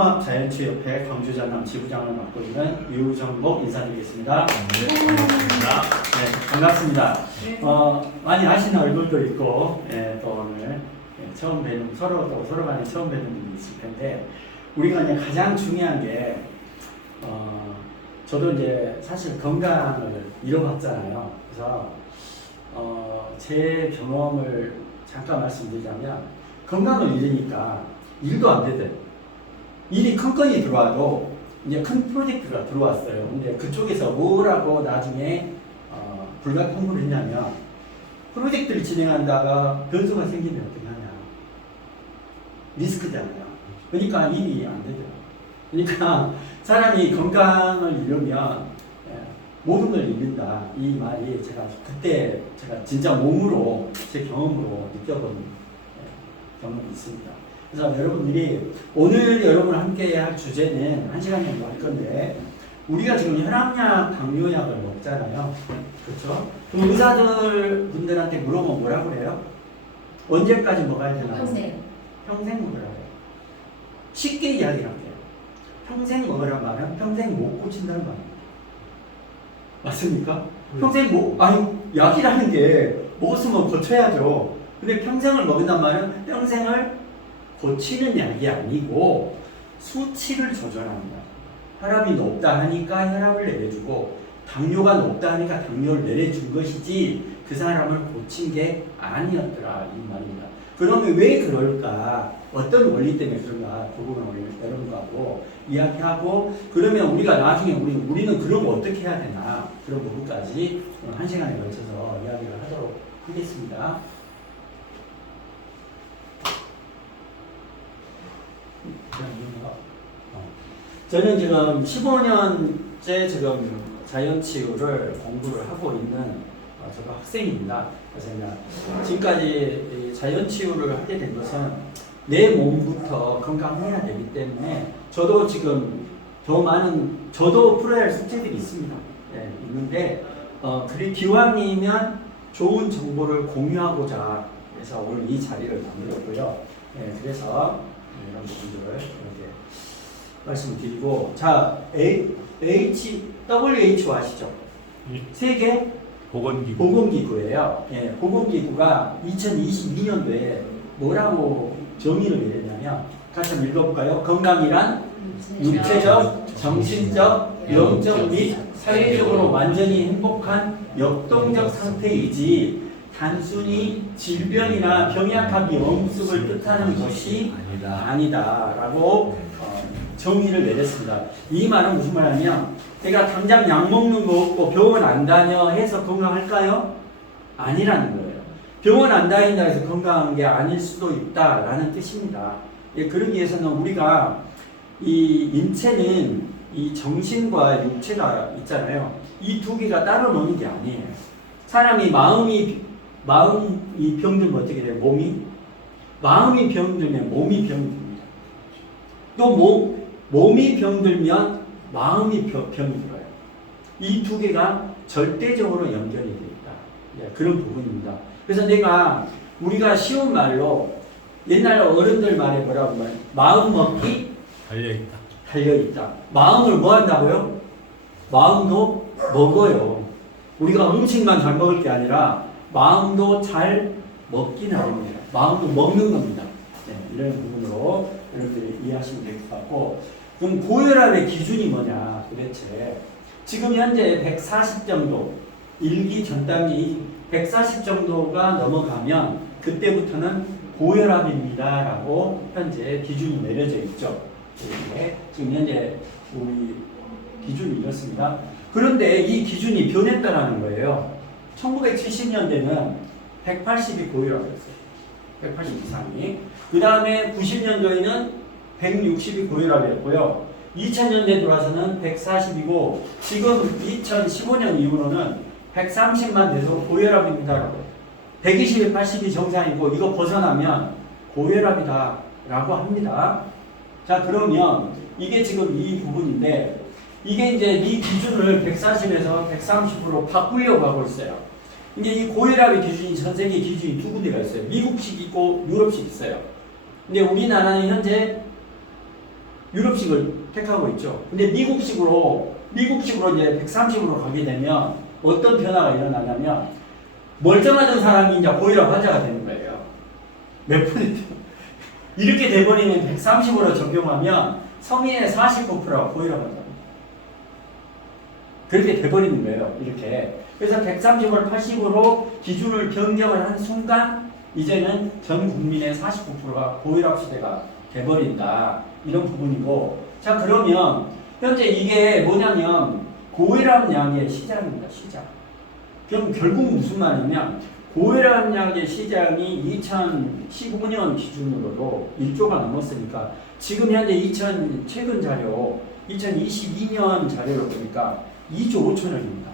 통합자연치유협회 광주전남 지부장을 맡고 있는 유정복 인사드리겠습니다. 네, 반갑습니다. 네, 반갑습니다. 많이 아시는 얼굴도 있고, 또 오늘 처음 뵈는, 서로 간에 처음 뵈는 분이 있을 텐데, 우리가 이제 가장 중요한 게, 저도 이제 사실 건강을 잃어봤잖아요. 그래서, 제 경험을 잠깐 말씀드리자면, 건강을 잃으니까 일도 안 되대. 일이 큰 건이 들어와도 이제 큰 프로젝트가 들어왔어요. 근데 그쪽에서 뭐라고 나중에 불가 통보를 했냐면, 프로젝트를 진행한다가 변수가 생기면 어떻게 하냐. 리스크잖아요. 그러니까 일이 안 되더라고요. 그러니까 사람이 건강을 잃으면 모든 걸 잃는다. 이 말이 그때 제가 진짜 몸으로 제 경험으로 느껴본 경험이 있습니다. 그래서 여러분들이 오늘 여러분 함께 할 주제는 1시간 정도 할 건데, 우리가 지금 혈압약, 당뇨약을 먹잖아요. 그렇죠? 그럼 의사들 분들한테 물어보면 뭐라고 그래요? 언제까지 먹어야 되나? 평생 먹으라고 해요. 쉽게 이야기할게요. 평생 먹으란 말은 평생 못 고친다는 말입니다. 맞습니까? 평생 약이라는 게 먹었으면 고쳐야죠. 근데 평생을 먹는단 말은 평생을 고치는 약이 아니고 수치를 조절합니다. 혈압이 높다 하니까 혈압을 내려주고, 당뇨가 높다 하니까 당뇨를 내려준 것이지 그 사람을 고친 게 아니었더라, 이 말입니다. 그러면 왜 그럴까? 어떤 원리 때문에 그런가? 그 부분을 여러분하고 이야기하고, 그러면 우리가 나중에 우리는 그러면 어떻게 해야 되나? 그런 부분까지 오늘 1시간에 걸쳐서 이야기를 하도록 하겠습니다. 저는 지금 15년째 지금 자연치유를 공부를 하고 있는 저도 학생입니다. 그래서 지금까지 자연치유를 하게 된 것은 내 몸부터 건강해야 되기 때문에, 저도 지금 저도 풀어야 할 숙제들이 있습니다. 있는데, 그리 기왕이면 좋은 정보를 공유하고자 해서 오늘 이 자리를 만들었고요. 그래서 이런 부분들을 이렇게 말씀드리고, 자, WHO 아시죠? 세계 보건기구예요. 보건기구가 2022년도에 뭐라고 정의를 내렸냐면, 같이 한번 읽어볼까요? 건강이란 육체적, 정신적, 영적 및 사회적으로 완전히 행복한 역동적 상태이지 단순히 질병이나 병약하기 엄습을 뜻하는 것이 아니다라고 정의를 내렸습니다. 이 말은 무슨 말이냐면, 내가 당장 약 먹는 거 없고 병원 안 다녀 해서 건강할까요? 아니라는 거예요. 병원 안 다닌다 해서 건강한 게 아닐 수도 있다라는 뜻입니다. 그러기 위해서는 우리가 이 인체는 이 정신과 육체가 있잖아요. 이 두 개가 따로 노는 게 아니에요. 사람이 마음이 병들면 어떻게 돼요? 마음이 병들면 몸이 병듭니다. 또 몸이 병들면 마음이 병이 들어요. 이 두 개가 절대적으로 연결이 되어 있다. 그런 부분입니다. 그래서 우리가 쉬운 말로, 옛날 어른들 말에 뭐라고 말해요? 마음 먹기 달려있다. 마음을 뭐 한다고요? 마음도 먹어요. 우리가 음식만 잘 먹을 게 아니라 마음도 잘 먹긴 합니다. 마음도 먹는 겁니다. 이런 부분으로 여러분들이 이해하시면 될 것 같고, 그럼 고혈압의 기준이 뭐냐 도대체. 지금 현재 140 정도, 일기 전담이 140 정도가 넘어가면 그때부터는 고혈압입니다 라고 현재 기준이 내려져 있죠. 지금 현재 우리 기준이 이렇습니다. 그런데 이 기준이 변했다라는 거예요. 1970년대는 180이 고혈압이었어요. 180 이상이. 그 다음에 90년도에는 160이 고혈압이었고요. 2000년대 들어와서는 140이고, 지금 2015년 이후로는 130만 돼서 고혈압입니다. 120에 80이 정상이고, 이거 벗어나면 고혈압이다 라고 합니다. 자, 그러면 이게 지금 이 부분인데, 이게 이제 이 기준을 140에서 130으로 바꾸려고 하고 있어요. 이게 이 고혈압의 기준이 전 세계 기준이 두 군데가 있어요. 미국식 있고 유럽식 있어요. 근데 우리나라는 현재 유럽식을 택하고 있죠. 근데 미국식으로 이제 130으로 가게 되면 어떤 변화가 일어나냐면 멀쩡하던 사람이 이제 고혈압 환자가 되는 거예요. 몇 퍼센트? 이렇게 돼버리면 130으로 적용하면 성인의 49%가 고혈압 환자입니다. 그렇게 돼버리는 거예요. 이렇게. 그래서 130을 80으로 기준을 변경을 한 순간 이제는 전 국민의 49%가 고혈압 시대가 돼버린다. 이런 부분이고, 자 그러면 현재 이게 뭐냐면 고혈압 약의 시장입니다. 시장. 그럼 결국 무슨 말이냐면 고혈압 약의 시장이 2015년 기준으로도 1조가 넘었으니까 지금 현재 최근 자료 2022년 자료를 보니까 2조 5천억입니다.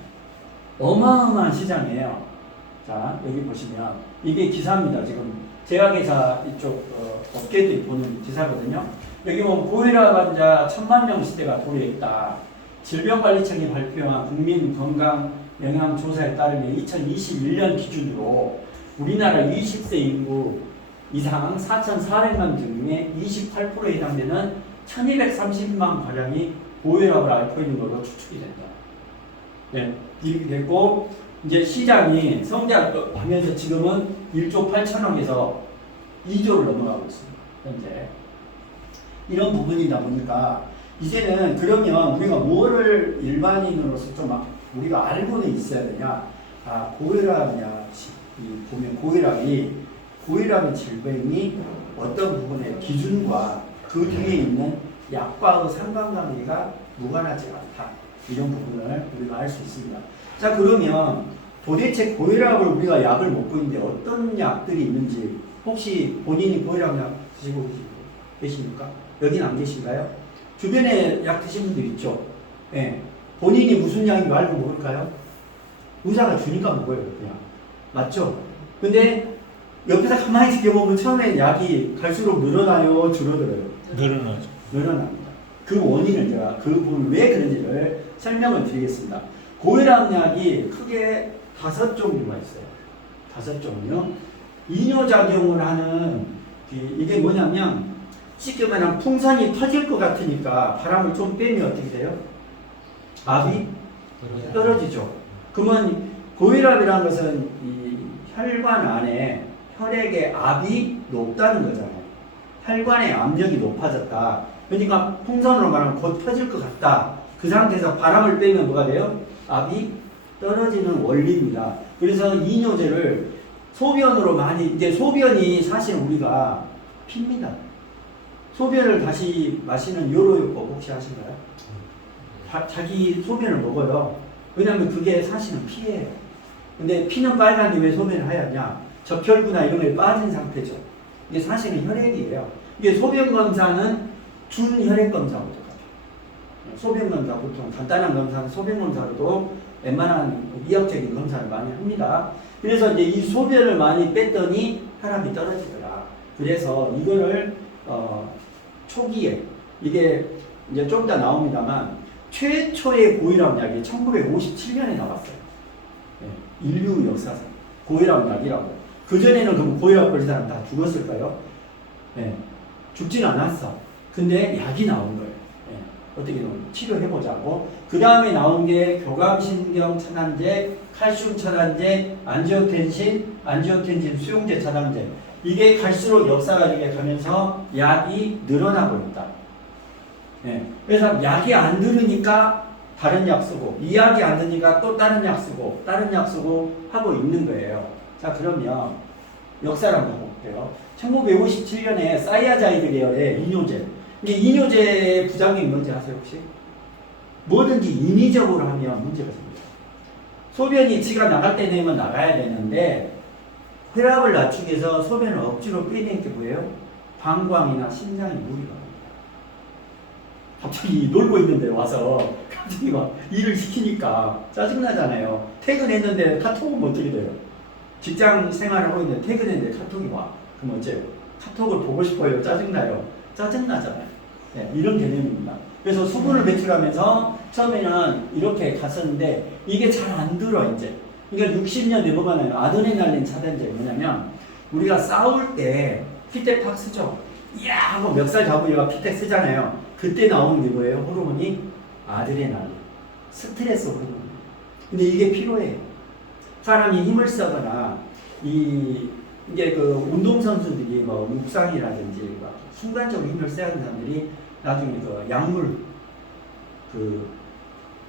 어마어마한 시장이에요. 자 여기 보시면 이게 기사입니다. 지금 제약회사 이쪽 업계들이 보는 기사거든요. 여기 보면 고혈압 환자 1000만 명 시대가 도래했다. 질병관리청이 발표한 국민건강영양조사에 따르면 2021년 기준으로 우리나라 20세 인구 이상 4,400만 중에 28%에 해당되는 1,230만 가량이 고혈압을 앓고 있는 걸로 추측이 된다. 네, 이렇게 됐고 이제 시장이 성장하면서 지금은 1조 8천억에서 2조를 넘어가고 있습니다. 현재. 이런 부분이다 보니까 이제는 그러면 우리가 뭐를 일반인으로서 좀 우리가 알고는 있어야 되냐? 아, 고혈압이냐? 보면 고혈압의 질병이 어떤 부분의 기준과 그 뒤에 있는 약과의 상관관계가 무관하지 않다. 이런 부분을 우리가 알 수 있습니다. 자, 그러면 도대체 고혈압을 우리가 약을 먹고 있는데 어떤 약들이 있는지 혹시 본인이 고혈압 약 드시고 계십니까? 여기는 안 계신가요? 주변에 약 드시는 분들 있죠? 예. 본인이 무슨 약인지 알고 먹을까요? 의사가 주니까 먹어요, 그냥. 맞죠? 근데 옆에서 가만히 지켜보면 처음에 약이 갈수록 늘어나요, 줄어들어요? 늘어나죠. 늘어납니다. 그 원인을 제가 그 부분 왜 그런지를 설명을 드리겠습니다. 고혈압 약이 크게 5종류가 있어요. 5종류. 이뇨작용을 하는 이게 뭐냐면 쉽게 말하면 풍선이 터질 것 같으니까 바람을 좀 빼면 어떻게 돼요? 압이 떨어지죠. 그러면 고혈압이라는 것은 이 혈관 안에 혈액의 압이 높다는 거잖아요. 혈관의 압력이 높아졌다. 그러니까 풍선으로 말하면 곧 터질 것 같다. 그 상태에서 바람을 빼면 뭐가 돼요? 압이 떨어지는 원리입니다. 그래서 이뇨제를 소변으로 많이, 이제 소변이 사실 우리가 핍니다. 소변을 다시 마시는 요로요법 혹시 아신가요? 자기 소변을 먹어요. 왜냐하면 그게 사실은 피예요. 근데 피는 빨간데 왜 소변을 하얗냐? 적혈구나 이런 게 빠진 상태죠. 이게 사실은 혈액이에요. 이게 소변 검사는 준혈액 검사부터 가죠. 소변 검사 보통 간단한 검사는 소변 검사로도 웬만한 이학적인 검사를 많이 합니다. 그래서 이제 이 소변을 많이 뺐더니 혈압이 떨어지더라. 그래서 이거를 초기에 이게 이제 좀 이따 나옵니다만 최초의 고혈압 약이 1957년에 나왔어요. 네, 인류 역사상 고혈압 약이라고. 그 전에는 그럼 고혈압 걸린 사람 다 죽었을까요? 네, 죽진 않았어. 근데 약이 나온 거예요. 네, 어떻게 치료해보자고. 그 다음에 나온 게 교감신경 차단제, 칼슘 차단제, 안지오텐신 수용제 차단제. 이게 갈수록 역사가 이렇게 가면서 약이 늘어나고 있다. 네. 그래서 약이 안 들으니까 다른 약 쓰고, 이 약이 안 들으니까 또 다른 약 쓰고, 다른 약 쓰고 하고 있는 거예요. 자, 그러면 역사를 한번 볼게요. 1957년에 사이아자이드 계열의 이뇨제. 근데 이뇨제의 부작용이 뭔지 아세요, 혹시? 뭐든지 인위적으로 하면 문제가 생겨요. 소변이 지가 나갈 때 되면 나가야 되는데, 혈압을 낮추기 위해서 소변을 억지로 빼내는 게 뭐예요? 방광이나 심장에 무리가 갑니다. 갑자기 놀고 있는데 와서 갑자기 막 일을 시키니까 짜증나잖아요. 퇴근했는데 카톡은 어떻게 돼요? 직장 생활을 하고 있는데 퇴근했는데 카톡이 와. 그럼 어째요? 카톡을 보고 싶어요? 짜증나요? 짜증나잖아요. 네, 이런 개념입니다. 그래서 수분을 배출하면서 처음에는 이렇게 갔었는데 이게 잘 안 들어 이제. 그러니까 60년 넘어가는 아드레날린 차단제 뭐냐면 우리가 싸울 때 피텍 팍 쓰죠. 이야 하고 멱살 잡으려고 피텍 쓰잖아요. 그때 나오는 게 뭐예요? 호르몬이 아드레날린, 스트레스 호르몬. 근데 이게 필요해요. 사람이 힘을 쓰거나 이게 그 운동선수들이 뭐 묵상이라든지 막 순간적으로 힘을 써야 하는 사람들이 나중에 그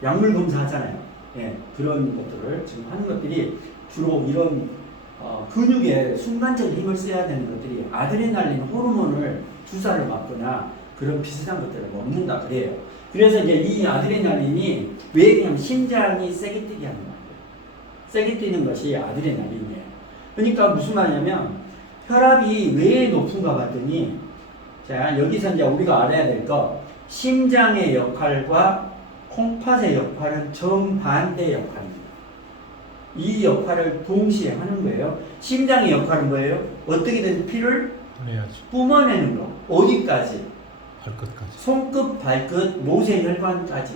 약물 검사하잖아요. 예, 그런 것들을 지금 하는 것들이 주로 이런 근육에 순간적인 힘을 써야 되는 것들이 아드레날린 호르몬을 주사를 맞거나 그런 비슷한 것들을 먹는다 그래요. 그래서 이제 이 아드레날린이 왜 그냥 심장이 세게 뛰게 하는 거예요. 세게 뛰는 것이 아드레날린이에요. 그러니까 무슨 말이냐면 혈압이 왜 높은가 봤더니 자 여기서 이제 우리가 알아야 될 거 심장의 역할과 콩팥의 역할은 정반대 역할입니다. 이 역할을 동시에 하는 거예요. 심장의 역할은 뭐예요? 어떻게든 피를 뿜어내는 거. 어디까지? 발끝까지. 손끝, 발끝, 모세혈관까지.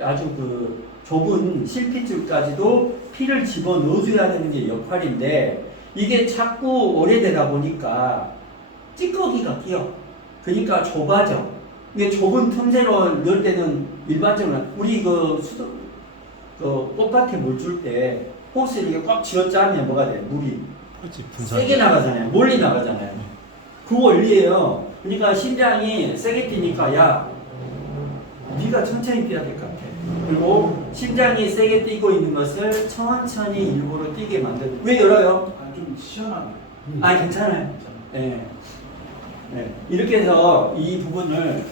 아주 그 좁은 실핏줄까지도 피를 집어넣어줘야 되는 게 역할인데 이게 자꾸 오래되다 보니까 찌꺼기가 끼어. 그러니까 좁아져. 이게 좁은 틈새로 넣을 때는 일반적으로 우리 그 꽃밭에 물 줄 때 호스 이렇게 꽉 쥐어짜면 뭐가 돼? 물이 세게 나가잖아요. 멀리 나가잖아요. 그 원리예요. 그러니까 심장이 세게 뛰니까 야 네가 천천히 뛰어야 될 것 같아. 그리고 심장이 세게 뛰고 있는 것을 천천히 일부러 뛰게 만들고 왜 열어요? 좀 시원하네. 괜찮아요. 네. 네. 이렇게 해서 이 부분을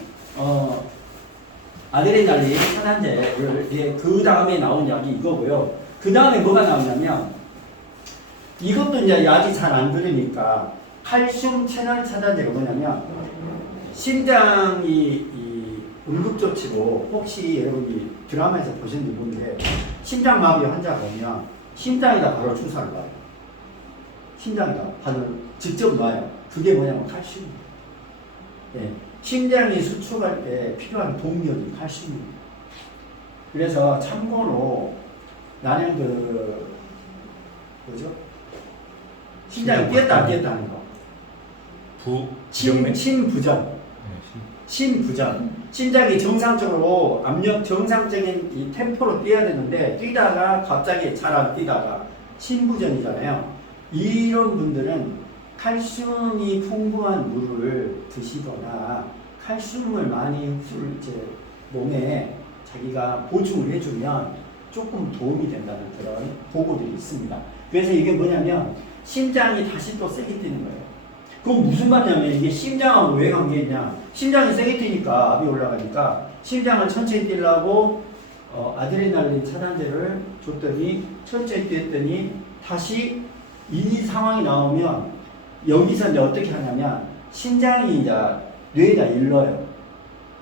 아드레날린 차단제를 그 다음에 나온 약이 이거고요. 그 다음에 뭐가 나오냐면 이것도 이제 약이 잘 안 들으니까 칼슘 채널 차단제가 뭐냐면 심장이 응급조치로 혹시 여러분이 드라마에서 보셨는지 모르는데 심장마비 환자가 오면 심장에다 바로 주사를 놔요. 심장에다 바로 직접 놔요. 그게 뭐냐면 칼슘입니다. 네. 심장이 수축할 때 필요한 동력이 칼슘입니다. 그래서 참고로 나는 뭐죠? 심장이 뛰었다 안 뛰었다는 거. 심부전. 심부전. 심장이 정상적으로 압력 정상적인 이 템포로 뛰어야 되는데 뛰다가 갑자기 잘 안 뛰다가 심부전이잖아요. 이런 분들은 칼슘이 풍부한 물을 드시거나 칼슘을 많이 몸에 자기가 보충을 해주면 조금 도움이 된다는 그런 보고들이 있습니다. 그래서 이게 뭐냐면 심장이 다시 또 세게 뛰는 거예요. 그럼 무슨 말이냐면 이게 심장하고 왜 관계있냐? 심장이 세게 뛰니까 압이 올라가니까 심장을 천천히 뛰려고 아드레날린 차단제를 줬더니 천천히 뛰었더니 다시 이 상황이 나오면 여기서 이제 어떻게 하냐면 심장이 이제 뇌에다 일러요.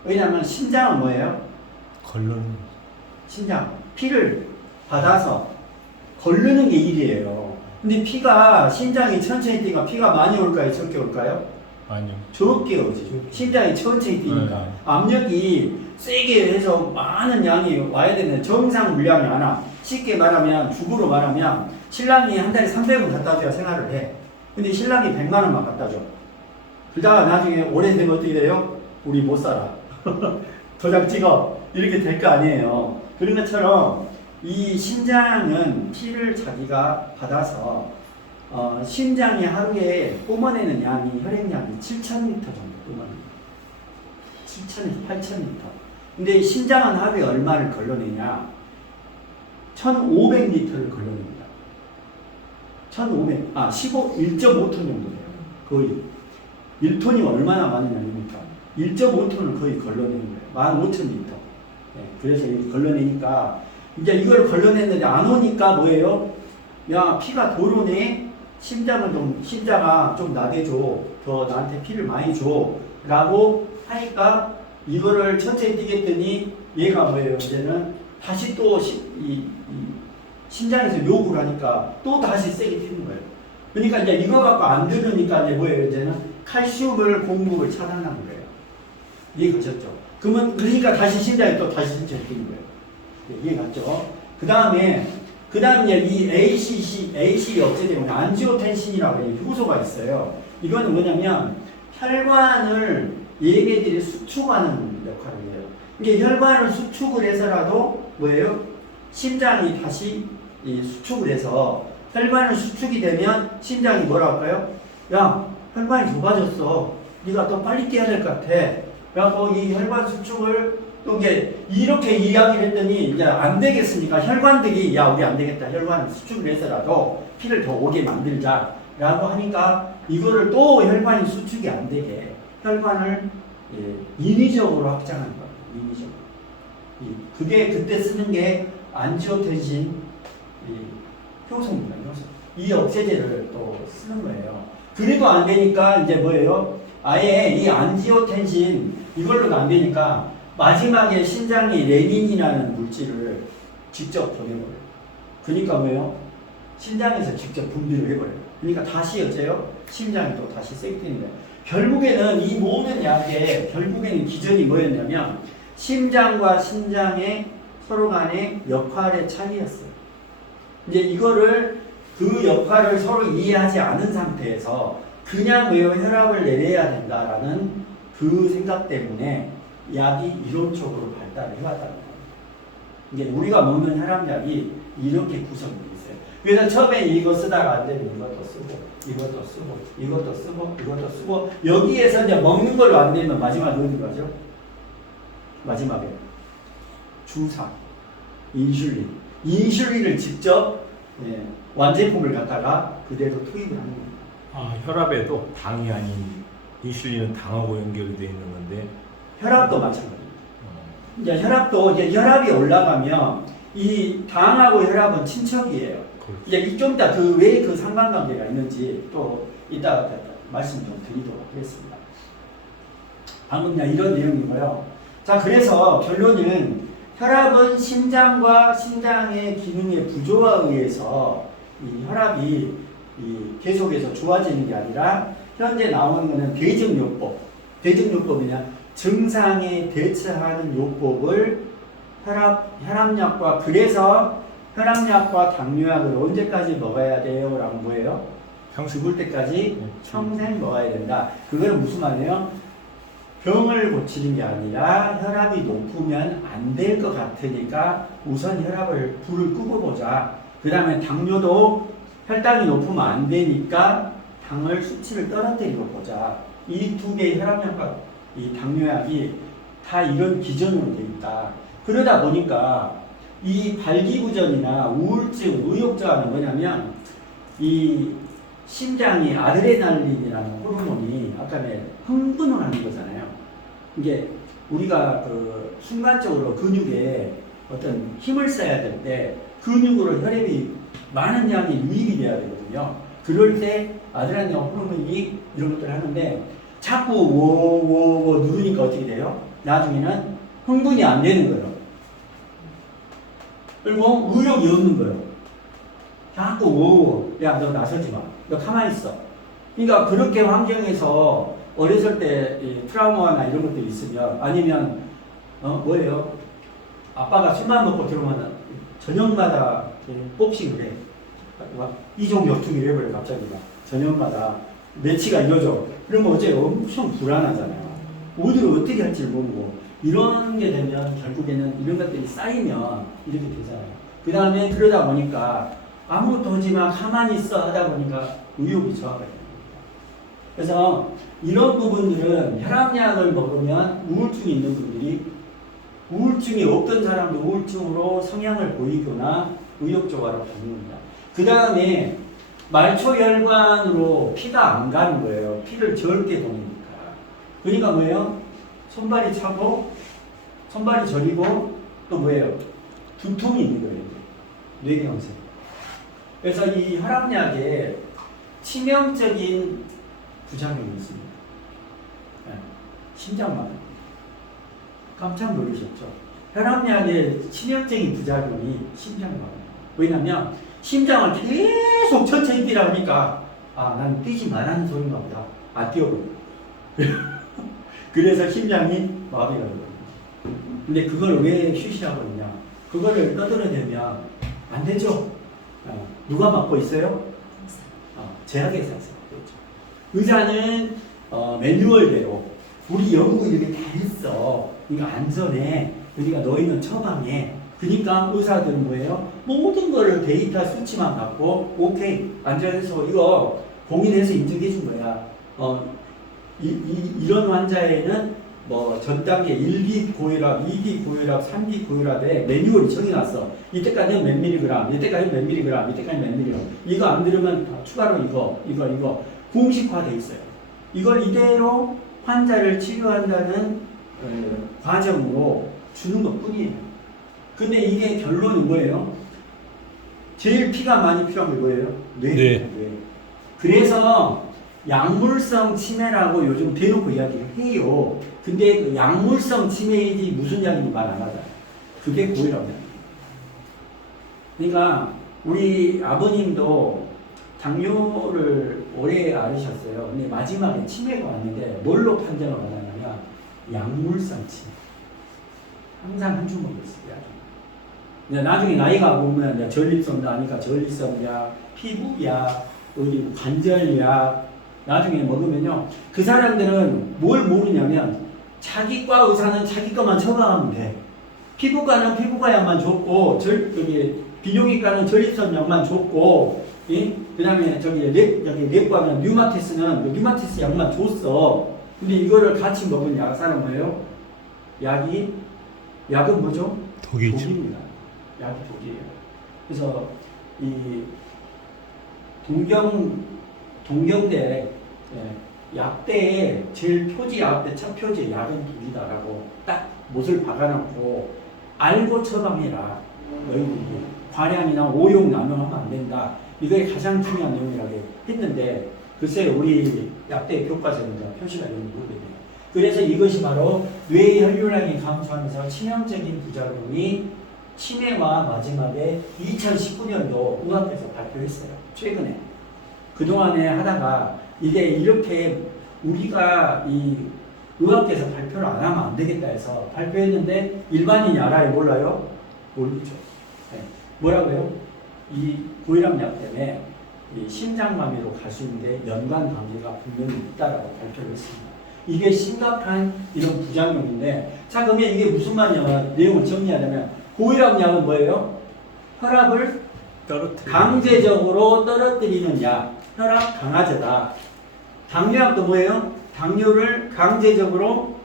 왜냐하면 심장은 뭐예요? 심장 피를 받아서 걸르는 게 일이에요. 근데 피가 심장이 천천히 뛰니까 피가 많이 올까요? 적게 올까요? 아니요. 적게 오지. 심장이 천천히 뛰니까 압력이 세게 해서 많은 양이 와야 되는 정상 물량이 안 와. 쉽게 말하면 죽으로 말하면 신랑이 한 달에 300원 갖다 줘야 생활을 해. 근데 신랑이 100만 원만 갖다 줘. 그러다가 나중에 오래되면 어떻게 돼요? 우리 못 살아. 도장 찍어. 이렇게 될 거 아니에요. 그런 것처럼 이 심장은 피를 자기가 받아서 심장이 하루에 뿜어내는 양이 혈액량이 7,000리터 정도 뿜어냅니다. 7,000에서 8,000리터. 근데 심장은 하루에 얼마를 걸러내냐? 1,500리터를 걸러냅니다. 1.5톤 정도 돼요. 거의. 1톤이 얼마나 많은 양입니까? 1.5톤을 거의 걸러내는 거예요. 15,000리터. 네, 그래서 이렇게 걸러내니까, 이제 이걸 걸러냈는데 안 오니까 뭐예요? 야, 피가 도로네? 심장아 좀 나대줘. 더 나한테 피를 많이 줘. 라고 하니까 이거를 천천히 뛰겠더니 얘가 뭐예요? 이제는 다시 또 심장에서 욕을 하니까 또 다시 세게 뛰는 거예요. 그러니까 이제 이거 갖고 안 들으니까 이제 뭐예요? 이제는 칼슘을 공급을 차단하는 거예요. 이해가셨죠? 그러니까 다시 심장이 또 다시 천천히 뛰는 거예요. 이해갔죠? 그 다음에 이 AC 억제되면 안지오텐신이라고 효소가 있어요. 이거는 뭐냐면 혈관을 얘네들이 수축하는 역할을 해요. 이게 혈관을 수축을 해서라도 뭐예요? 심장이 다시 이 수축을 해서 혈관을 수축이 되면 심장이 뭐라 할까요? 야, 혈관이 좁아졌어. 네가 더 빨리 뛰어야 될 것 같아. 그래갖고 이 혈관 수축을 또 이게 이렇게 이야기를 했더니 이제 안 되겠으니까 혈관들이 야, 우리 안 되겠다. 혈관 수축을 해서라도 피를 더 오게 만들자. 라고 하니까 이거를 또 혈관이 수축이 안 되게 혈관을 인위적으로 확장하는 거예요. 인위적으로. 그게 그때 쓰는 게 안지오텐신 효소입니다. 효소. 이 억제제를 또 쓰는 거예요. 그래도 안 되니까 이제 뭐예요? 아예 이 안지오텐신 이걸로도 안 되니까 마지막에 신장이 레닌이라는 물질을 직접 보내버려요. 그러니까 뭐예요? 신장에서 직접 분비를 해버려요. 그러니까 다시 어째요? 심장이 또 다시 세게 뛰는 거예요. 결국에는 이 모든 약의 결국에는 기전이 뭐였냐면 심장과 신장의 서로 간의 역할의 차이였어요. 이제 이거를 그 역할을 서로 이해하지 않은 상태에서 그냥 왜요 혈압을 내려야 된다라는 그 생각 때문에 약이 이론적으로 발달을 해왔다는 거예요. 이게 우리가 먹는 혈압약이 이렇게 구성이 돼 있어요. 그래서 처음에 이거 쓰다가 안 되면 이것도 쓰고, 이것도 쓰고, 이것도 쓰고, 이것도 쓰고, 여기에서 이제 먹는 걸로 안 되면 마지막에 어디 가죠? 마지막에 주사, 인슐린. 인슐린을 직접 완제품을 갖다가 그대로 투입을 하는 겁니다. 아, 혈압에도 당이 아닌 인슐린은 당하고 연결이 되어 있는 건데 혈압도 마찬가지입니다. 이제 혈압도 이제 혈압이 올라가면 이 당하고 혈압은 친척이에요. 그렇죠. 이제 좀 이따 그 왜 그 상관관계가 있는지 또 이따 말씀 좀 드리도록 하겠습니다. 방금 그냥 이런 내용이고요. 자, 그래서 결론은 혈압은 심장과 심장의 기능의 부조화에 의해서 이 혈압이 계속해서 좋아지는 게 아니라 현재 나오는 것은 대증요법. 대증요법이냐 증상에 대처하는 요법을 혈압약과 그래서 혈압약과 당뇨약을 언제까지 먹어야 돼요? 라고 뭐예요? 죽을 때까지 평생 먹어야 된다. 그거는 무슨 말이에요? 병을 고치는 게 아니라 혈압이 높으면 안 될 것 같으니까 우선 혈압을 불을 끄고 보자. 그 다음에 당뇨도 혈당이 높으면 안 되니까 당을 수치를 떨어뜨리고 보자. 이 두 개의 혈압약과 이 당뇨약이 다 이런 기전으로 되어 있다. 그러다 보니까 이 발기부전이나 우울증, 의욕저하는 뭐냐면 이 심장이 아드레날린이라는 호르몬이 아까 흥분을 하는 거잖아요. 이게 우리가 그 순간적으로 근육에 어떤 힘을 써야 될 때 근육으로 혈액이 많은 양이 유입이 돼야 되거든요. 그럴 때 아드레날린 호르몬이 이런 것들을 하는데 자꾸 워워워 누르니까 어떻게 돼요? 나중에는 흥분이 안 되는 거예요. 그리고 의욕이 없는 거예요. 자꾸 워워 야 너 나서지 마. 너 가만히 있어. 그러니까 그렇게 환경에서 어렸을 때 트라우마나 이런 것들이 있으면 아니면 뭐예요? 아빠가 술만 먹고 들어오면 저녁마다 복싱을 해. 이종 역투기를 해버려 갑자기 막 저녁마다 매치가 이어져. 그러면 어째 엄청 불안하잖아요. 어디를 어떻게 할지 모르고 이런 게 되면 결국에는 이런 것들이 쌓이면 이렇게 되잖아요. 그 다음에 그러다 보니까 아무것도 하지 마 가만히 있어 하다 보니까 의욕이 저하가 됩니다. 그래서 이런 부분들은 혈압약을 먹으면 우울증이 있는 분들이 우울증이 없던 사람도 우울증으로 성향을 보이거나 의욕저하로 바뀝니다. 그 다음에 말초혈관으로 피가 안 가는 거예요. 피를 적게 보내니까. 그러니까 뭐예요? 손발이 차고 손발이 저리고 또 뭐예요? 두통이 있는 거예요. 뇌경색. 그래서 이 혈압약에 치명적인 부작용이 있습니다. 네. 심장마비. 깜짝 놀라셨죠? 혈압약의 치명적인 부작용이 심장마비. 왜냐면 심장을 계속 천천히 뛰라 하니까 난 뛰지 말라는 소린가 보다. 뛰어버려. 그래서 심장이 마비가 되거든요. 근데 그걸 왜 쉬시라고 그러냐? 그거를 떠들어내면 안 되죠. 누가 맡고 있어요? 제약회사에서. 그렇죠. 의사는 매뉴얼대로 우리 연구 이렇게 다 했어. 그러니까 안전해. 우리가 너희는 처방해. 그러니까 의사들은 뭐예요? 모든 거를 데이터 수치만 갖고 오케이 안전해서 이거 공인해서 인증해 준 거야. 이런 환자에는 뭐 전 단계 1기 고혈압, 2기 고혈압, 3기 고혈압에 매뉴얼이 정해놨어. 이때까지는 몇 밀리그램, 이때까지는 몇 밀리그램, 이때까지는 몇 밀리그램. 이거 안 들으면 추가로 이거 공식화돼 있어요. 이걸 이대로 환자를 치료한다는 과정으로 주는 것 뿐이에요. 근데 이게 결론은 뭐예요? 제일 피가 많이 필요한 게 뭐예요? 뇌. 그래서 약물성 치매라고 요즘 대놓고 이야기를 해요. 근데 그 약물성 치매이지 무슨 약인지 말 안 하잖아요. 그게 고혈압이에요. 그러니까 우리 아버님도 당뇨를 오래 앓으셨어요. 근데 마지막에 치매가 왔는데 뭘로 판정을 받았냐면 약물성 치매. 항상 한 주먹이었어요. 나중에 나이가 보면 전립선 나니까 전립선약, 피부약, 어디 관절약 나중에 먹으면요. 그 사람들은 뭘 모르냐면 자기과 의사는 자기 것만 처방하면 돼. 피부과는 피부과 약만 줬고 비뇨기과는 전립선 약만 줬고 그 다음에 내과는 류마티스는 류마티스 약만 줬어. 근데 이거를 같이 먹은 사람 뭐예요? 약은 뭐죠? 독입니다. 약이 독이에요. 그래서 이 동경대 약대에 제일 표지 약대 첫 표지에 약은 독이다라고 딱 못을 박아놓고 알고 처방해라. 너희들이 과량이나 오용 남용하면 안 된다. 이게 가장 중요한 내용이라고 했는데 글쎄 우리 약대 교과서는 표시가 되는 모르겠네요. 그래서 이것이 바로 뇌 혈류량이 감소하면서 치명적인 부작용이 치매와 마지막에 2019년도 의학에서 발표했어요. 최근에. 그동안에 하다가 이게 이렇게 우리가 이 의학계에서 발표를 안 하면 안 되겠다 해서 발표했는데 일반인이 알아요? 몰라요? 모르죠. 네. 뭐라고요? 이 고혈압 약 때문에 이 심장마비로 갈 수 있는데 연관 관계가 분명히 있다라고 발표를 했습니다. 이게 심각한 이런 부작용인데 자 그러면 이게 무슨 말이냐 내용을 정리하자면 고혈압 약은 뭐예요? 혈압을 강제적으로 떨어뜨리는 약, 혈압 강화제다. 당뇨약도 뭐예요? 당뇨를 강제적으로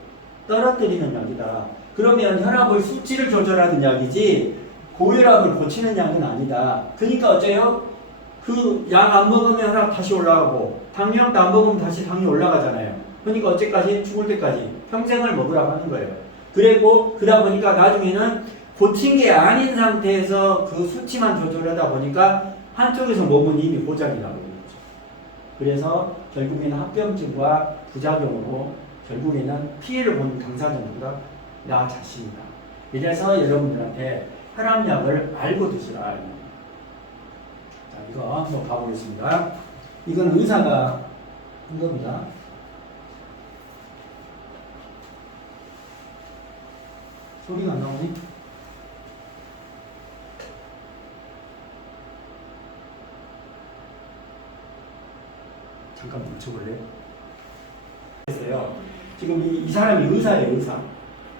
떨어뜨리는 약이다. 그러면 혈압을 수치를 조절하는 약이지 고혈압을 고치는 약은 아니다. 그러니까 어째요? 그 약 안 먹으면 혈압 다시 올라가고 당뇨약도 안 먹으면 다시 당뇨 올라가잖아요. 그러니까 어째까지? 죽을 때까지 평생을 먹으라고 하는 거예요. 그리고 그러다 보니까 나중에는 고친 게 아닌 상태에서 그 수치만 조절하다 보니까 한쪽에서 몸은 이미 고장이 나고 있는 거죠. 그래서 결국에는 합병증과 부작용으로 결국에는 피해를 보는 당사자보다 나 자신이다. 이래서 여러분들한테 혈압약을 알고 드시라. 자, 이거 한번 가보겠습니다. 이건 의사가 한 겁니다. 소리가 안 나오니? 잠깐 멈춰볼래요? 지금 이 사람이 의사예요, 의사.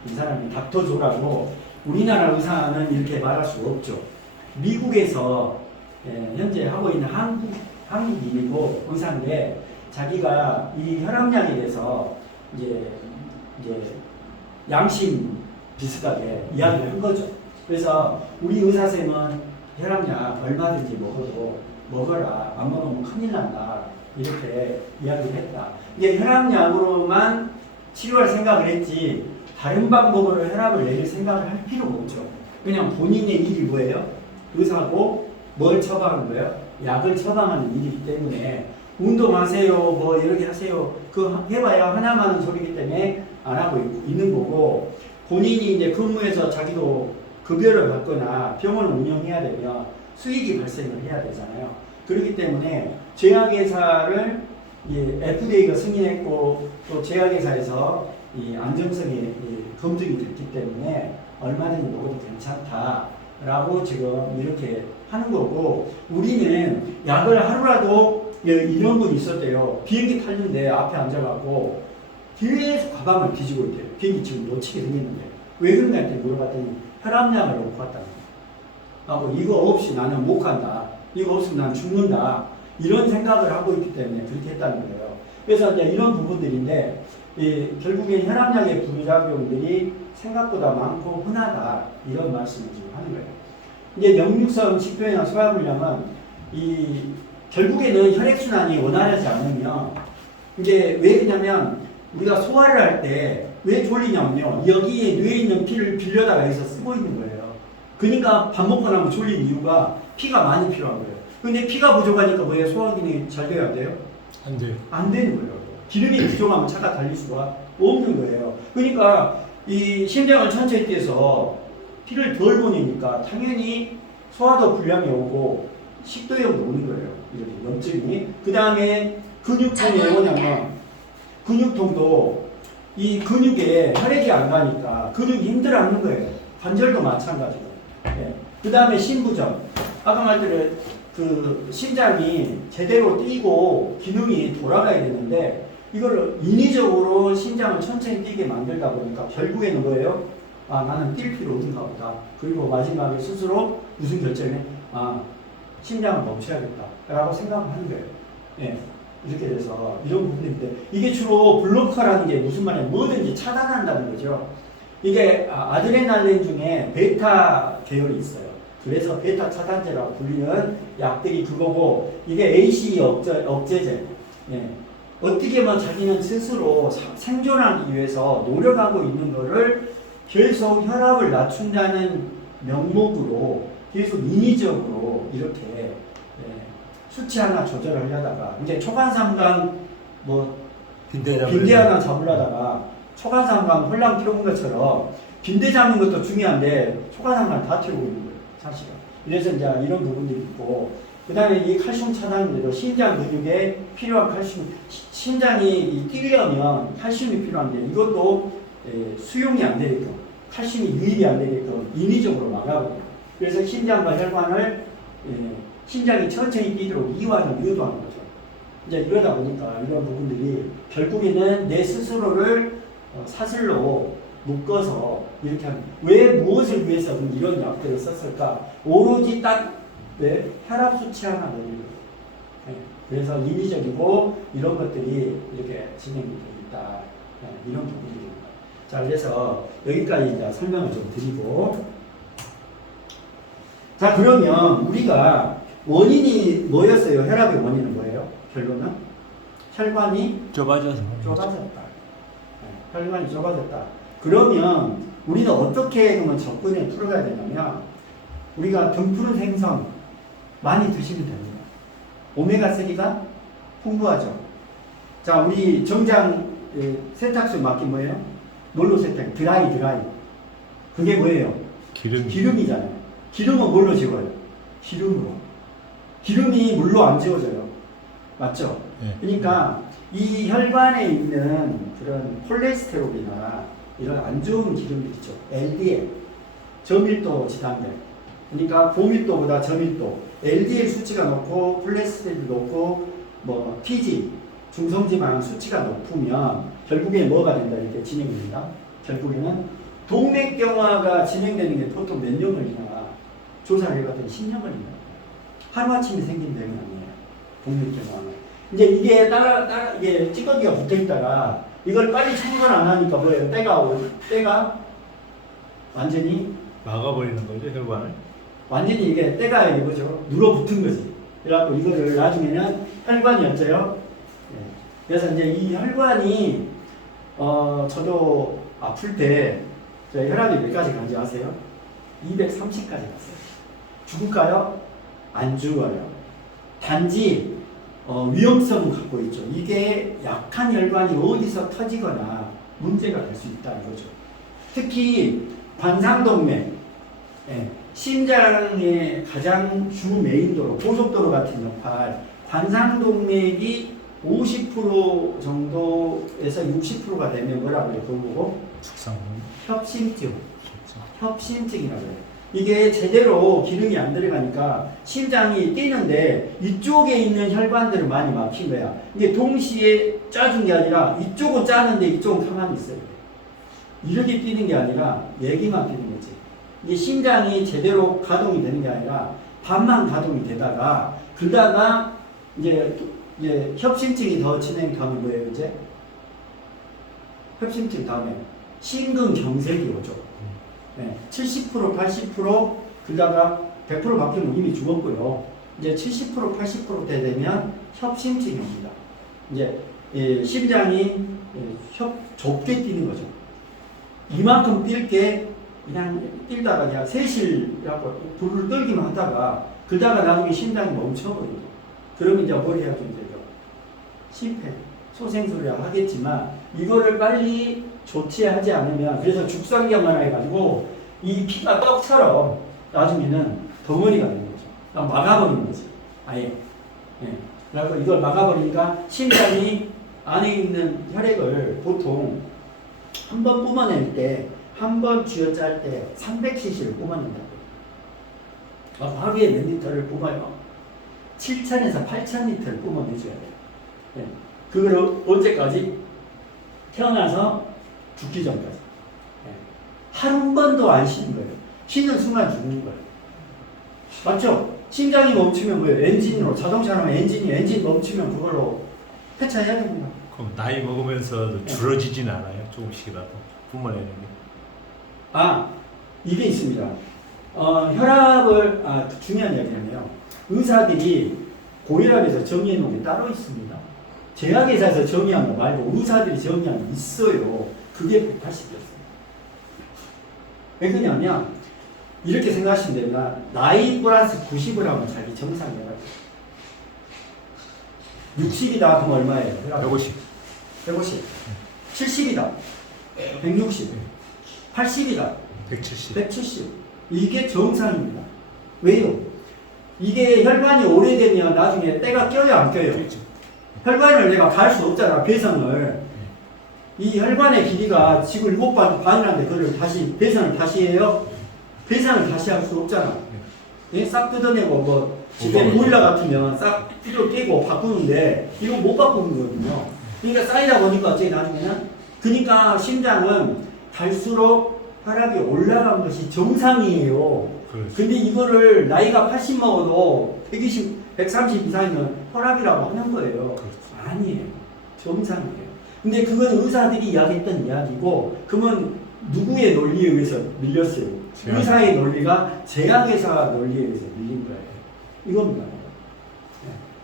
이 사람이 닥터 조라고 우리나라 의사는 이렇게 말할 수 없죠. 미국에서 현재 하고 있는 한국인이고 의사인데 자기가 이 혈압약에 대해서 이제 양심 비슷하게 이야기를 한 거죠. 그래서 우리 의사쌤은 혈압약 얼마든지 먹어라. 안 먹으면 큰일 난다. 이렇게 이야기를 했다. 이게 혈압약으로만 치료할 생각을 했지 다른 방법으로 혈압을 내릴 생각을 할 필요가 없죠. 그냥 본인의 일이 뭐예요? 의사고 뭘 처방하는 거예요? 약을 처방하는 일이기 때문에 운동하세요, 뭐 이렇게 하세요. 그 해봐야 하나만 하는 소리이기 때문에 안 하고 있는 거고 본인이 이제 근무해서 자기도 급여를 받거나 병원을 운영해야 되면 수익이 발생을 해야 되잖아요. 그렇기 때문에 제약회사를 FDA가 승인했고 또 제약회사에서 이 안정성이 검증이 됐기 때문에 얼마든지 먹어도 괜찮다라고 지금 이렇게 하는 거고 우리는 약을 하루라도 이런 분이 있었대요. 비행기 탔는데 앞에 앉아갖고 계속 가방을 뒤지고 있대요. 비행기 지금 놓치게 생겼는데 왜 그런가 했더니 물어봤더니 혈압약을 놓고 왔다는 거예요. 이거 없이 나는 못 간다. 이거 없으면 난 죽는다. 이런 생각을 하고 있기 때문에 그렇게 했다는 거예요. 그래서 이제 이런 부분들인데 결국엔 혈압약의 부작용들이 생각보다 많고 흔하다. 이런 말씀을 지금 하는 거예요. 이제 역류성 식도염이나 소화불량은 결국에는 혈액순환이 원활하지 않으면 이게 왜 그러냐면 우리가 소화를 할 때 왜 졸리냐면요. 여기에 뇌에 있는 피를 빌려다가 여기서 쓰고 있는 거예요. 그러니까 밥 먹고 나면 졸린 이유가 피가 많이 필요한 거예요. 근데 피가 부족하니까 뭐예요? 소화 기능이 잘 돼야 안 돼요? 안 돼요. 안 되는 거예요. 기름이 부족하면 차가 달릴 수가 없는 거예요. 그러니까 이 심장을 천천히 뛰어서 피를 덜 보내니까 당연히 소화도 불량이 오고 식도염도 오는 거예요. 이렇게 염증이. 그 다음에 근육통이 뭐냐면 근육통도 이 근육에 혈액이 안 가니까 근육이 힘들어하는 거예요. 관절도 마찬가지고. 예. 그 다음에 심부전. 아까 말대로 그 심장이 제대로 뛰고 기능이 돌아가야 되는데 이걸 인위적으로 심장을 천천히 뛰게 만들다 보니까 결국에는 뭐예요? 나는 뛸 필요 없는가 보다. 그리고 마지막에 스스로 무슨 결정에 심장을 멈춰야겠다 라고 생각을 하는 거예요. 예. 이렇게 돼서 이런 부분인데 이게 주로 블로커라는 게 무슨 말이냐, 뭐든지 차단한다는 거죠. 이게 아드레날린 중에 베타 계열이 있어요. 그래서 베타 차단제라고 불리는 약들이 그거고 이게 ACE 억제제. 예. 어떻게 보면 자기는 스스로 생존하기 위해서 노력하고 있는 거를 계속 혈압을 낮춘다는 명목으로 계속 인위적으로 이렇게 수치 하나 조절하려다가 이제 초간삼강 빈대 하나 잡으려다가 초간삼강 홀랑 튀어온 것처럼 빈대 잡는 것도 중요한데 초간삼강 다 튀어오고 있는 거예요, 사실은. 그래서 이제 이런 부분들이 있고 그 다음에 이 칼슘 차단제도 심장 근육에 필요한 칼슘, 심장이 뛰려면 칼슘이 필요한데 이것도 수용이 안 되게끔 칼슘이 유입이 안 되게끔 인위적으로 막아버려요. 그래서 심장과 혈관을 심장이 천천히 뛰도록 이완을 유도하는 거죠. 이제 이러다 보니까 이런 부분들이 결국에는 내 스스로를 사슬로 묶어서 이렇게 하는, 왜 무엇을 위해서 이런 약들을 썼을까? 오로지 딱 혈압 수치 하나 내리는 거예요. 그래서 인위적이고 이런 것들이 이렇게 진행이 되고 있다. 이런 부분입니다. 자, 그래서 여기까지 이제 설명을 좀 드리고, 자, 그러면 우리가 원인이 뭐였어요? 혈압의 원인은 뭐예요? 결론은 혈관이 좁아졌다. 혈관이 좁아졌다. 그러면 우리는 어떻게 그러면 접근에 풀어가야 되냐면 우리가 등푸른 생선 많이 드시면 됩니다. 오메가3가 풍부하죠. 자, 우리 정장 세탁소 맡긴 뭐예요? 뭘로 세탁? 드라이. 그게 뭐예요? 기름이잖아요. 기름은 뭘로 지워요? 기름으로. 기름이 물로 안 지워져요. 맞죠? 네. 그러니까 이 혈관에 있는 그런 콜레스테롤이나 이런 안 좋은 기름들 있죠. LDL, 저밀도 지단들. 그러니까 고밀도보다 저밀도, LDL 수치가 높고 콜레스테롤이 높고 TG, 중성지방 수치가 높으면 결국에 뭐가 된다 이렇게 진행이 된다. 결국에는 동맥경화가 진행되는 게 보통 몇 년 걸리나 조사를 해봤더니 10년 걸린다. 하루아침에 생긴 병이 아니에요. 동맥경화는. 이제 이게 이게 찌꺼기가 붙어 있다가 이걸 빨리 청소를 안 하니까 뭐예요? 때가 완전히 막아버리는 거죠, 혈관을. 완전히 이게 때가 뭐죠? 눌어붙은 거지. 그래갖고 이거를 나중에는 혈관이 어째요? 그래서 이제 이 혈관이 저도 아플 때 혈압이 몇 가지 간지 아세요? 230까지 갔어요. 죽을까요? 안 죽어요. 단지 위험성은 갖고 있죠. 이게 약한 혈관이 어디서 터지거나 문제가 될 수 있다 이거죠. 특히 관상동맥, 심장의 가장 주 메인도로 고속도로 같은 역할, 관상동맥이 50% 정도에서 60%가 되면 뭐라고 해요? 그거 보고 축상. 협심증이라고 해요. 이게 제대로 기능이 안 들어가니까 심장이 뛰는데 이쪽에 있는 혈관들을 많이 막힌 거야. 이게 동시에 짜준 게 아니라 이쪽은 짜는데 이쪽은 가만히 있어요. 이렇게 뛰는 게 아니라 여기만 뛰는 거지. 이게 심장이 제대로 가동이 되는 게 아니라 반만 가동이 되다가 그러다가 이제 협심증이 더 진행하면 뭐예요 이제? 협심증 다음에 심근경색이 오죠. 네, 70% 80% 그러다가 100% 바뀌면 이미 죽었고요. 이제 70% 80% 때 되면 협심증이 옵니다. 이제 심장이 좁게 뛰는 거죠. 이만큼 뛸 게 그냥 뛰다가 그냥 세실이라고 불을 떨기만 하다가 그러다가 나중에 심장이 멈춰버리죠. 그러면 이제 뭘 해야 되죠? 심폐, 소생술이라 하겠지만 이거를 빨리 조치하지 않으면 그래서 죽상경화를 해가지고 이 피가 떡처럼 나중에는 덩어리가 되는 거죠. 그러니까 막아버리는 거지. 아예. 예. 그래서 이걸 막아버리니까 심장이 안에 있는 혈액을 보통 한 번 뿜어낼 때 한 번 쥐어짤 때 300cc를 뿜어낸다고요. 하루에 몇 리터를 뿜어요? 7,000에서 8,000리터를 뿜어내줘야 돼요. 예. 그걸 언제까지? 태어나서 죽기 전까지. 예. 한 번도 안 쉬는 거예요. 쉬는 순간 죽는 거예요. 맞죠? 심장이 멈추면 뭐예요? 엔진으로, 자동차라면 엔진 멈추면 그걸로 폐차해야 됩니다. 그럼 나이 먹으면서 줄어지진 않아요? 조금씩이라도 뿜어내는 게. 이게 있습니다. 혈압을, 중요한 이야기는요. 의사들이 고혈압에서 정의해 놓은 게 따로 있습니다. 제약회사에서 정의한 거 말고 의사들이 정의한 게 있어요. 그게 180이었어요. 왜 그러냐면, 이렇게 생각하시면 됩니다. 나이 플러스 90을 하면 자기 정상이에요. 60이다 그럼 얼마예요? 150. 150. 70이다. 160. 80이다. 170. 170. 이게 정상입니다. 왜요? 이게 혈관이 오래되면 나중에 때가 껴요, 안 껴요? 그렇죠. 혈관을 내가 갈 수 없잖아, 배선을. 이 혈관의 길이가 지구 7반이라는데 그걸 다시, 배선을 다시 해요? 배선을 다시 할 수 없잖아. 예? 싹 뜯어내고, 뭐, 집에 보일러 같으면 싹 뜯어깨고 바꾸는데, 이건 못 바꾸는 거거든요. 그러니까 쌓이다 보니까 어째 나중에는? 그러니까 심장은 갈수록 혈압이 올라간 것이 정상이에요. 그렇죠. 근데 이거를 나이가 80 먹어도 120, 130 이상이면 혈압이라고 하는 거예요. 그렇죠. 아니에요. 정상이에요. 근데 그건 의사들이 이야기했던 이야기고, 그러면 누구의 논리에 의해서 밀렸어요? 의사의 논리가 제약회사 논리에 의해서 밀린 거예요. 이겁니다.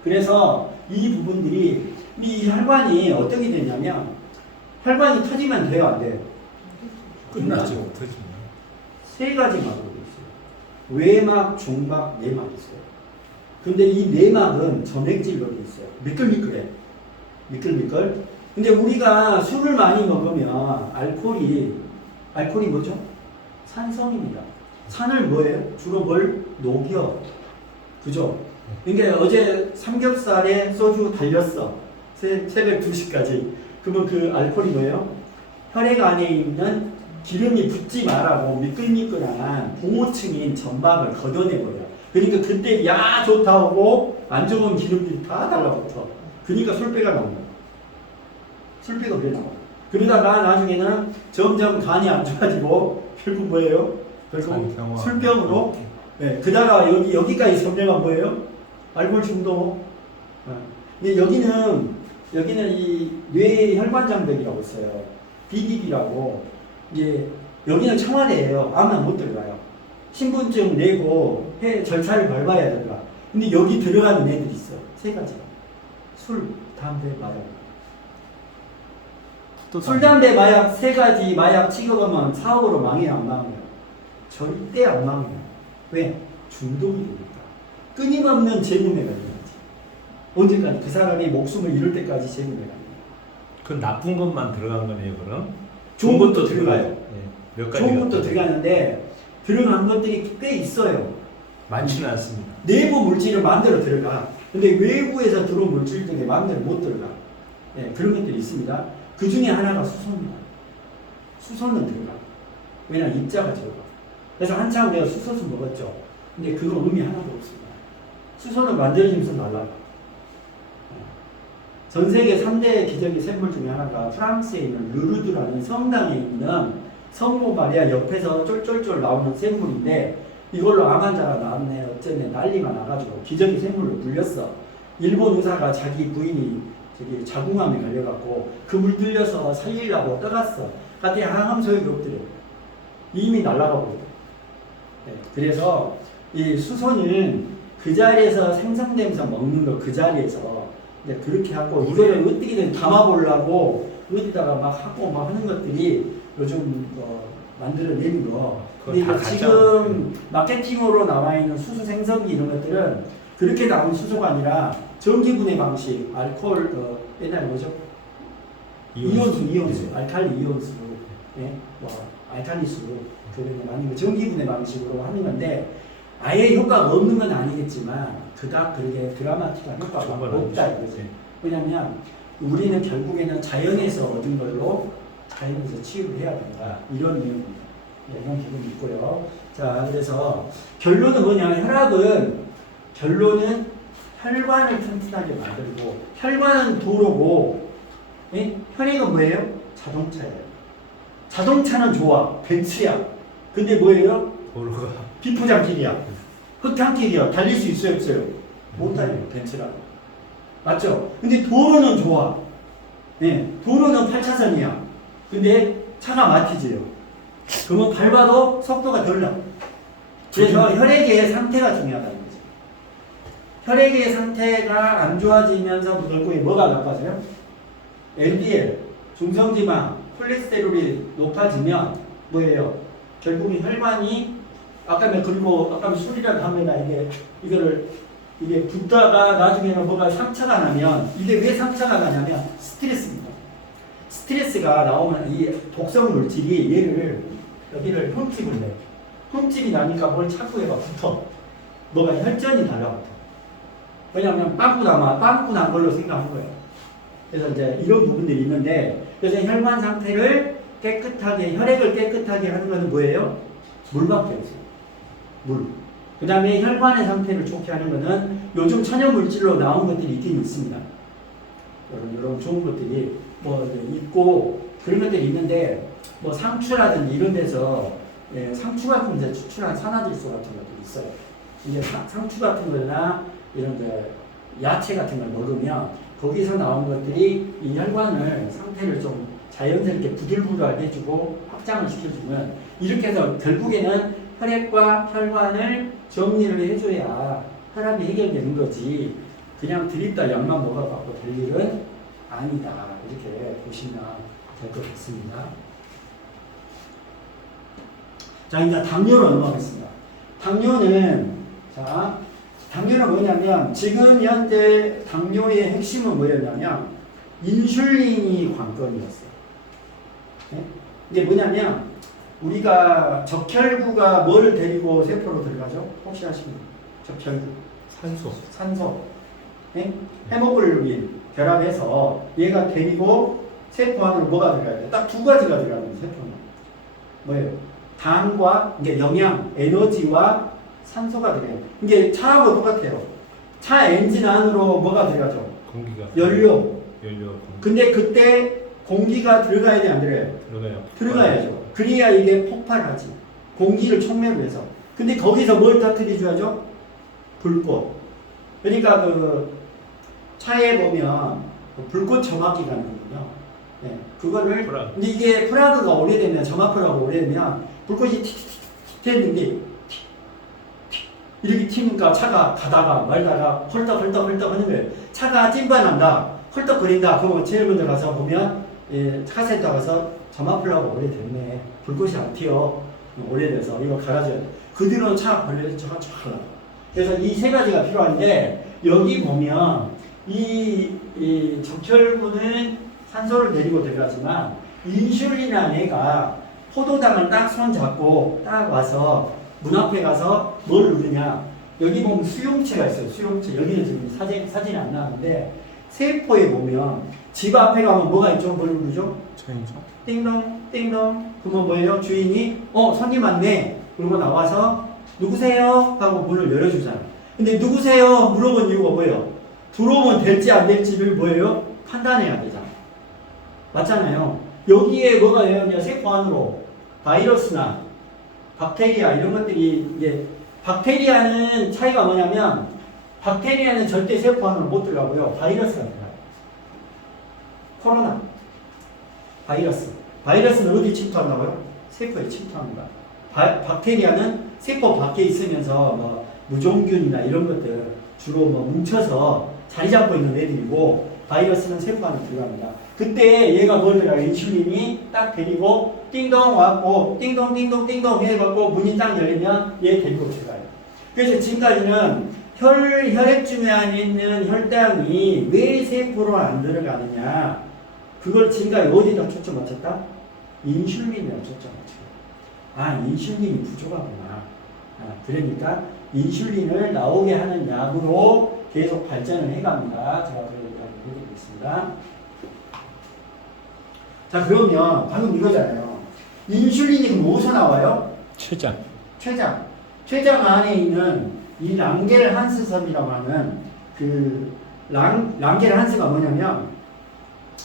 그래서 이 부분들이, 이 혈관이 어떻게 되냐면, 혈관이 터지면 돼요, 안 돼요? 끝나죠. 터지면. 세 가지 막으로 돼 있어요. 외막, 중막, 내막이 있어요. 근데 이 내막은 점액질로 돼 있어요. 미끌미끌해. 미끌미끌. 근데 우리가 술을 많이 먹으면 알코올이 뭐죠? 산성입니다. 산을 뭐예요? 주로 뭘? 녹여. 그죠? 그러니까 어제 삼겹살에 소주 달렸어. 새벽 2시까지. 그러면 그 알코올이 뭐예요? 혈액 안에 있는 기름이 붙지 말라고 미끌미끌한 봉호층인 점막을 걷어내버려요. 그러니까 그때 야 좋다 하고 안 좋은 기름들이 다 달라붙어. 그러니까 술배가 나온 거예요. 술배가 그래 나와. 그러다가 나중에는 점점 간이 안 좋아지고 결국 뭐예요? 결국 술병으로. 네, 그다가 여기까지 설명한 뭐예요? 알코올 중독. 근데 여기는 이 뇌혈관장벽이라고 있어요. BDB라고. 이제 여기는 청와대예요. 아무나 못 들어가요. 신분증 내고 절차를 밟아야 들어가. 근데 여기 들어가는 애들이 있어. 세 가지가. 술, 담배, 마약. 술, 담배, 마약 세 가지 마약 찍어가면 사업으로 망해요, 안 망해요? 절대 안 망해요. 왜? 중독이 되니까. 끊임없는 재구매가 되는 거지. 언제까지? 그 사람이 목숨을 잃을 때까지 재구매가 돼요. 그 나쁜 것만 들어간 거네요, 그럼? 좋은 것도 들어가요. 네. 몇 가지. 좋은 것도 들어가는데 들어간 것들이 꽤 있어요. 많지는 않습니다. 내부 물질을 마음대로 들어가. 근데 외부에서 들어온 물질들이 마음대로 못 들어가. 네, 그런 것들이 있습니다. 그 중에 하나가 수소입니다. 수소는 들어가. 왜냐면 입자가 적어. 그래서 한참 우리가 수소수 먹었죠. 근데 그거 의미 하나도 없습니다. 수소는 만들어지면서 날라가. 전 세계 3대 기적의 샘물 중에 하나가 프랑스에 있는 르르드라는 성당에 있는 성모 마리아 옆에서 쫄쫄쫄 나오는 샘물인데 이걸로 암 환자가 나왔네 어쩌네 난리가 나가지고 기적의 샘물로 불렸어. 일본 의사가 자기 부인이 저기 자궁암에 걸려갖고 그 물 들려서 살리려고 떠갔어. 갔더니 항암 소용이 없더래. 이미 날아가고. 네, 그래서 이 수소는 그 자리에서 생성되면서 먹는 거 그 자리에서 그렇게 하고 이거를 어떻게든 담아보려고 어디다가 막 하고 막 하는 것들이 요즘 만들어내는 거. 근데 이거 지금 마케팅으로 나와 있는 수소 생성기 이런 것들은 그렇게 나온 수소가 아니라 전기분해 방식, 알코올 옛날에 뭐죠? 이온수, 알칼리 이온수, 예? 뭐 알칼리수 그런 거 아니면 전기분해 방식으로 하는 건데 아예 효과가 없는 건 아니겠지만 그닥 그렇게 드라마틱한 효과가 없다 이거지. 왜냐면 우리는 결국에는 자연에서 얻은 걸로 자연에서 치유를 해야 된다 이런 내용입니다. 이런 기분이 있고요. 자, 그래서 결론은 뭐냐? 결론은 혈관을 튼튼하게 만들고 혈관은 도로고 예? 혈액은 뭐예요? 자동차예요. 자동차는 좋아. 벤츠야. 근데 뭐예요? 도로가 비포장길이야. 흙탕길이야. 달릴 수 있어요? 없어요? 못 달려요. 벤츠라고. 맞죠? 근데 도로는 좋아. 네, 도로는 8차선이야. 근데 차가 막히지요. 그러면 밟아도 속도가 덜 나. 그래서 혈액의 상태가 중요하다는 거죠. 혈액의 상태가 안 좋아지면서 결국에 뭐가 나빠져요? LDL, 중성지방, 콜레스테롤이 높아지면 뭐예요? 결국에 혈관이 그리고 술이라도 하면 이게 붓다가 나중에는 뭐가 상처가 나면 이게 왜 상처가 나냐면 스트레스입니다. 스트레스가 나오면 이 독성 물질이 여기를 흠집을 내. 흠집이 나니까 뭘 자꾸 해봐 붙어. 뭐가 혈전이 달라붙어. 왜냐하면 빵꾸 난 걸로 생각한 거예요. 그래서 이제 이런 부분들이 있는데 그래서 혈관 상태를 혈액을 깨끗하게 하는 것은 뭐예요? 물밖에 없어요. 물. 그 다음에 혈관의 상태를 좋게 하는 것은 요즘 천연물질로 나온 것들이 있긴 있습니다. 이런 좋은 것들이 있고 그런 것들이 있는데 상추라든지 이런 데서 상추 같은 데 추출한 산화질소 같은 것들이 있어요. 이게 상추 같은 거나 이런 야채 같은 걸 먹으면 거기서 나온 것들이 이 혈관을 상태를 좀 자연스럽게 부들부들하게 해주고 확장을 시켜주면 이렇게 해서 결국에는 혈액과 혈관을 정리를 해줘야 혈압이 해결되는 거지 그냥 드립다 약만 먹어갖고 될 일은 아니다 이렇게 보시면 될 것 같습니다. 자 이제 당뇨로 넘어가겠습니다. 당뇨는 뭐냐면 지금 현재 당뇨의 핵심은 뭐였냐면 인슐린이 관건이었어요. 네? 이게 뭐냐면 우리가 적혈구가 뭐를 데리고 세포로 들어가죠? 혹시 아시나요? 적혈구. 산소. 네? 헤모글로빈 결합해서 얘가 데리고 세포 안으로 뭐가 들어가야 돼? 딱 두 가지가 들어가는 세포는. 뭐예요? 당과 이게 영양, 에너지와 산소가 들어가요. 이게 차하고 똑같아요. 차 엔진 안으로 뭐가 들어가죠? 공기가. 연료. 근데 그때 공기가 들어가야 돼, 안 들어가요? 들어가야죠. 그래야 이게 폭발하지. 공기를 촉매로 해서. 근데 거기서 뭘 터뜨려줘야죠? 불꽃. 그러니까 차에 보면 불꽃 점막기가 있거든요. 네, 그거를 근데 이게 플라그가 오래되면 점화프라고 오래되면 불꽃이 틱틱틱 했는데 이렇게 튀니까 차가 가다가 말다가 헐떡 하는 거예요. 차가 찐반한다, 헐떡거린다. 그러면 제일 먼저 가서 보면 카센터 가서 점화플라가 오래됐네. 불꽃이 안 튀어. 오래돼서 이거 갈아줘야 돼. 그 뒤로는 차 걸려서 차가 쫙 올라가. 그래서 이 세 가지가 필요한데 여기 보면 이 적혈구는 산소를 데리고 들어가지만 인슐린이라는 애가 포도당을 딱 손 잡고 딱 와서 문 앞에 가서 뭘 누르냐. 여기 보면 수용체가 있어요. 수용체. 여기는 지금 사진이 안 나왔는데 세포에 보면 집 앞에 가면 뭐가 있죠? 뭘 누르죠? 차이죠. 띵동 띵동. 그러면 뭐예요? 주인이 손님 왔네. 그리고 나와서 누구세요? 하고 문을 열어주잖아. 근데 누구세요? 물어본 이유가 뭐예요? 들어오면 될지 안 될지를 뭐예요? 판단해야 되잖아. 맞잖아요. 여기에 뭐가 되느냐? 세포 안으로 바이러스나 박테리아 이런 것들이 이제 박테리아는 차이가 뭐냐면 박테리아는 절대 세포 안으로 못 들어가고요. 바이러스가 들어가요. 코로나 바이러스. 바이러스는 어디 침투한다고요? 세포에 침투합니다. 박테리아는 세포 밖에 있으면서 뭐 무종균이나 이런 것들 주로 뭐 뭉쳐서 자리 잡고 있는 애들이고 바이러스는 세포 안에 들어갑니다. 그때 얘가 뭘 들어가요? 인슐린이 딱 데리고 띵동 왔고 띵동 띵동 띵동 해갖고 문이 딱 열리면 얘 데리고 들어가요. 그래서 지금까지는 혈액중에 있는 혈당이 왜 세포로 안 들어가느냐 그걸 지금까지 어디다 초점 맞췄다? 인슐린이라 초점 맞춰요. 아, 인슐린이 부족하구나. 그러니까 인슐린을 나오게 하는 약으로 계속 발전을 해갑니다. 제가 보여드리고 있습니다. 자, 그러면 방금 이거잖아요. 인슐린이 무엇에서 나와요? 췌장. 췌장. 췌장 안에 있는 이 랑게르 한스섬이라고 하는 그 랑게르 한스가 뭐냐면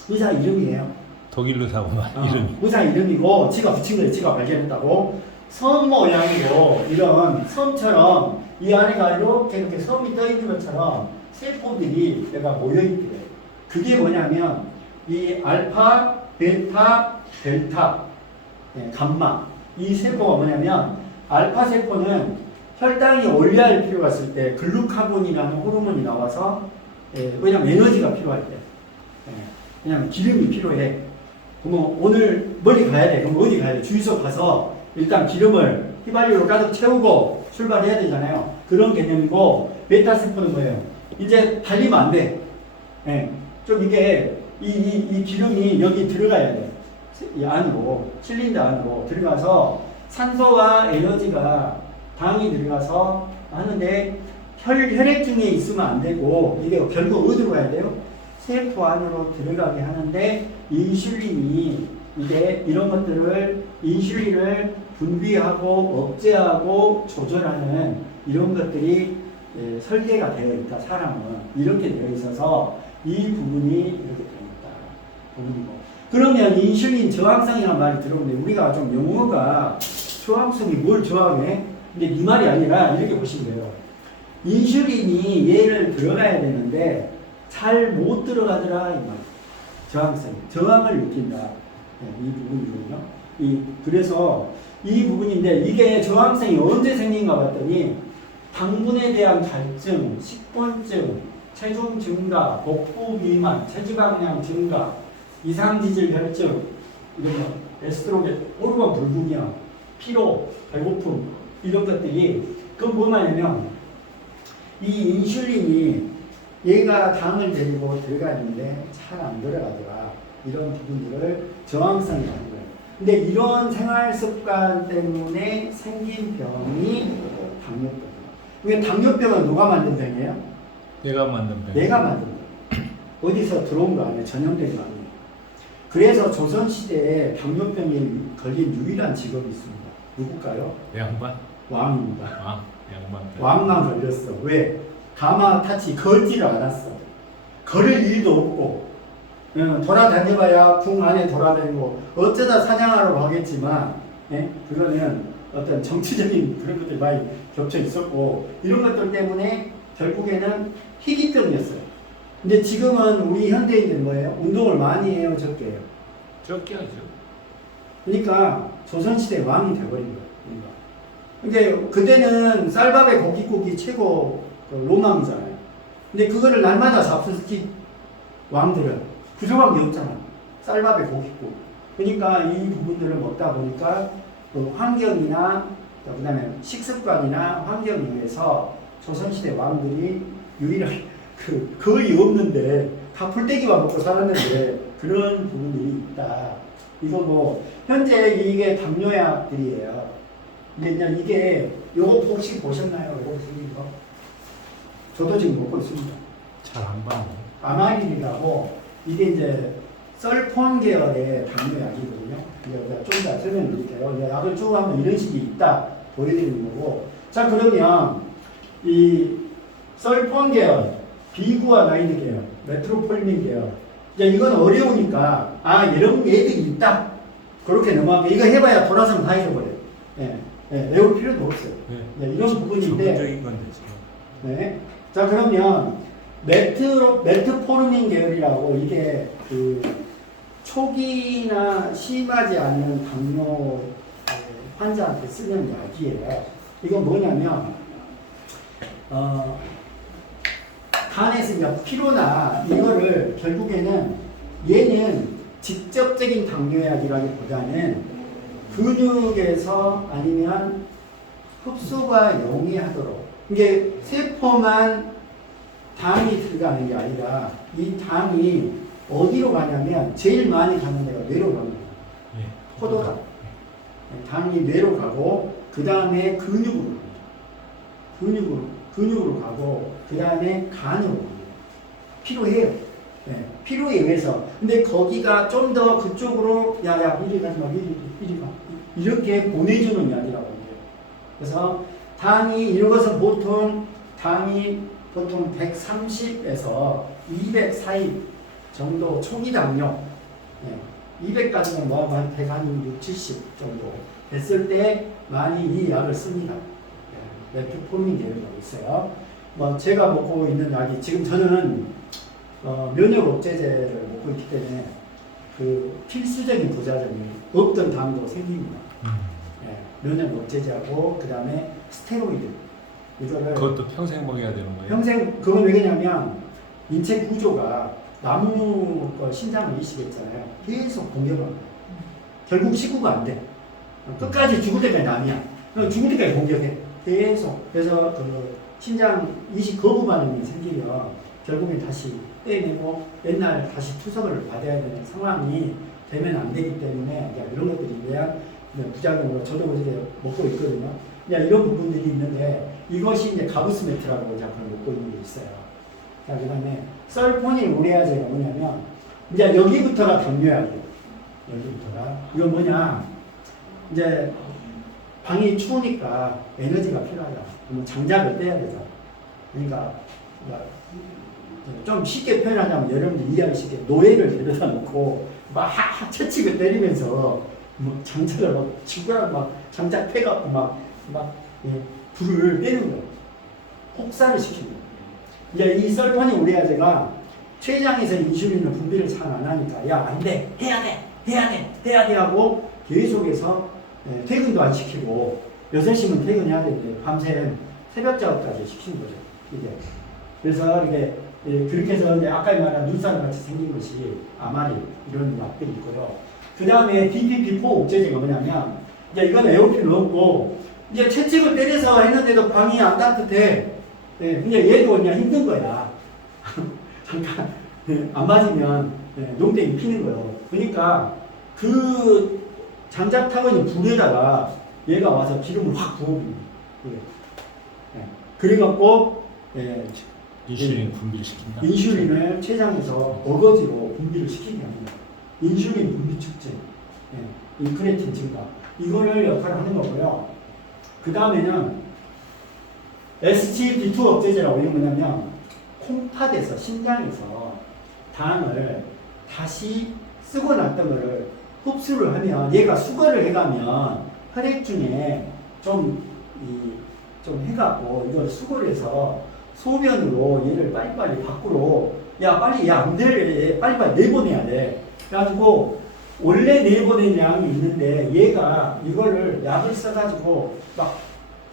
의사 이름이에요. 독일로 사고만 이름이. 의사 이름이고 지가 붙인 거예요. 지가 발견했다고. 섬 모양으로 이런 섬처럼 이 안에가 이렇게 섬이 떠 있는 것처럼 세포들이 내가 모여 있게 돼요. 그게 뭐냐면 이 알파, 베타, 델타, 감마 이 세포가 뭐냐면 알파 세포는 혈당이 올려야 할 필요가 있을 때 글루카곤이라는 호르몬이 나와서 왜냐면 에너지가 필요할 때 왜냐면 기름이 필요해. 그럼 오늘 멀리 가야 돼. 그럼 어디 가야 돼? 주유소 가서 일단 기름을 휘발유로 가득 채우고 출발해야 되잖아요. 그런 개념이고 베타 세포는 뭐예요? 이제 달리면 안 돼. 좀 이게 이 기름이 여기 들어가야 돼. 이 안으로 실린더 안으로 들어가서 산소와 에너지가 당이 들어가서 하는데 혈액 중에 있으면 안 되고 이게 결국 어디로 가야 돼요? 세포 안으로 들어가게 하는데 인슐린이 이게 이런 것들을 인슐린을 분비하고 억제하고 조절하는 이런 것들이 설계가 되어 있다. 사람은 이렇게 되어 있어서 이 부분이 이렇게 됩니다. 부분이고. 그러면 인슐린 저항성이라는 말이 들어오는데 우리가 좀 용어가 저항성이 뭘 저항해? 근데 이 말이 아니라 이렇게 보시면 돼요. 인슐린이 얘를 들어가야 되는데 잘 못 들어가더라 이 말. 저항성, 저항을 느낀다. 이 부분이거든요. 그래서 이 부분인데 이게 저항성이 언제 생긴가 봤더니 당분에 대한 갈증, 식곤증, 체중 증가, 복부 비만, 체지방량 증가, 이상지질 결증, 이런 거, 에스트로겐, 호르몬 불균형, 피로, 배고픔 이런 것들이 그건 뭐냐면 이 인슐린이 얘가 당을 데리고 들어가는데 잘 안 들어가더라. 이런 부분들을 저항성이라는 거예요. 근데 이런 생활 습관 때문에 생긴 병이 당뇨병이에요. 그러니까 당뇨병은 누가 만든 병이에요? 내가 만든 병. 내가 만든 병. 어디서 들어온 거 아니에요? 전염된 거 아니에요? 그래서 조선시대에 당뇨병이 걸린 유일한 직업이 있습니다. 누굴까요? 양반? 왕입니다. 양반. 왕만 걸렸어. 왜? 가마 타치 걸지를 않았어. 걸을 일도 없고 돌아다녀봐야 궁 안에 돌아다니고 어쩌다 사냥하러 가겠지만 그거는 어떤 정치적인 그런 것들이 많이 겹쳐 있었고 이런 것들 때문에 결국에는 희귀병이었어요. 근데 지금은 우리 현대인들은 뭐예요? 운동을 많이 해요? 적게 해요? 적게 하죠. 그러니까 조선시대 왕이 돼버린 거예요. 근데 그때는 쌀밥에 고깃국이 최고 로망이잖아요. 근데 그거를 날마다 잡수지 왕들은 부족한 게 없잖아. 쌀밥에 고깃국. 그러니까 이 부분들을 먹다 보니까 그 환경이나 그다음에 식습관이나 환경에 의해서 조선시대 왕들이 유일하게 거의 없는데 다 풀떼기만 먹고 살았는데 그런 부분들이 있다. 이거 뭐 현재 이게 당뇨약들이에요. 근데 그냥 이게 요거 혹시 보셨나요? 요거 생긴 거? 저도 지금 먹고 있습니다. 잘 안 봐요. 아마릴이라고 이게 이제 썰폰 계열의 당뇨약이거든요. 제가 좀 더 설명드릴게요. 약을 쭉 하면 이런 식이 있다. 보여드리는 거고. 자, 그러면 이 설폰 계열, 비구와 나이드 계열, 메트로폴민 계열. 이제 이건 어려우니까 이런 애들이 있다. 그렇게 넘어가면 이거 해봐야 돌아서면 다 잊어버려요. 예, 외울 필요도 없어요. 네, 이런 부분인데. 기본적인 건데 지금. 네. 자, 그러면 메트포르민 계열이라고 이게 그 초기나 심하지 않은 당뇨 환자한테 쓰는 약이에요. 이건 뭐냐면 간에서 이제 피로나 이거를 결국에는 얘는 직접적인 당뇨약이라기보다는 근육에서 아니면 흡수가 용이하도록 이게 세포만 당이 들어가는 게 아니라 이 당이 어디로 가냐면 제일 많이 가는 데가 뇌로 갑니다. 예. 포도당. 당이 뇌로 가고 그 다음에 근육으로 갑니다. 근육으로 가고 그 다음에 간으로 갑니다. 필요해요. 네, 필요에 의해서. 근데 거기가 좀 더 그쪽으로 야야 이리 가지 마 이리 가 이렇게 보내주는 약이라고 해요. 그래서 당이 이런 것은 보통 당이 보통 130에서 200 사이 정도 초기 당뇨, 200까지는 뭐 한 160, 70 정도 됐을 때 많이 이 약을 씁니다. 메트포르민 계열이라고 있어요. 뭐 제가 먹고 있는 약이 지금 저는 면역 억제제를 먹고 있기 때문에 그 필수적인 부작용이 없던 당도 생깁니다. 면역 억제제하고 그 다음에 스테로이드 이거를 그것도 평생 먹여야 되는 거예요? 평생. 그건 왜냐면 인체 구조가 나무 신장을 이식했잖아요. 계속 공격을 합니다. 결국 식구가 안 돼. 끝까지 죽을 때까지 남이야. 죽을 때까지 공격해. 계속. 그래서 그 신장 이식 거부 반응이 생기면 결국엔 다시 빼내고 맨날 다시 투석을 받아야 되는 상황이 되면 안 되기 때문에 이런 것들이 대한 부작용으로 저도 어제 먹고 있거든요. 이런 부분들이 있는데 이것이 이제 가브스메트라고 이제 그걸 먹고 있는 게 있어요. 자, 그 다음에 설포닌 우레아제가 뭐냐면 이제 여기부터가 당뇨약이에요. 여기부터가. 이건 뭐냐. 이제 방이 추우니까 에너지가 필요하다. 그러면 장작을 떼야 되잖아. 그러니까 좀 쉽게 표현하자면 여러분들 이해하기 쉽게 노예를 데려다 놓고 막 채찍을 때리면서 뭐 장작을 막 쥐고랑 막 장작 패갖고 막 불을 떼는 거예요. 혹사를 시키는 거예요. 이제 이 설포닌 우레아제가 췌장에서 인슐린을 분비를 잘 안 하니까 야, 안 돼. 해야 돼 하고 계속해서 퇴근도 안 시키고 6시면 퇴근해야 되는데 밤샘 새벽 작업까지 시키는 거죠. 이게. 그래서 이게 그렇게 해서 이제 아까 말한 눈살 같이 생긴 것이 아마리 이런 약들이 있고요. 그 다음에 DPP-4 억제제가 뭐냐면 이제 이건 에어필 넣고 이제 채찍을 때려서 했는데도 방이 안 따뜻해. 근데 얘도 그냥 힘든 거야. 잠깐 안 맞으면 농땡이 피는 거예요. 그러니까 그 장작 타고 있는 불에다가 얘가 와서 기름을 확 부어버립니다. 그래갖고 인슐린 분비를 시킨다. 인슐린을 췌장에서 어거지로 분비를 시키게 합니다. 인슐린 분비 축제, 인크레틴 증가 이거를 역할을 하는 거고요. 그 다음에는 SGLT2 억제제라고 이런 거냐면 콩팥에서 신장에서 당을 다시 쓰고 났던 거를 흡수를 하면 얘가 수거를 해가면 혈액 중에 좀 해갖고 이걸 수거를 해서 소변으로 얘를 빨리빨리 밖으로 빨리 안 돼. 빨리빨리 내보내야 돼. 그래가지고 원래 내보낸 양이 있는데 얘가 이거를 약을 써가지고 막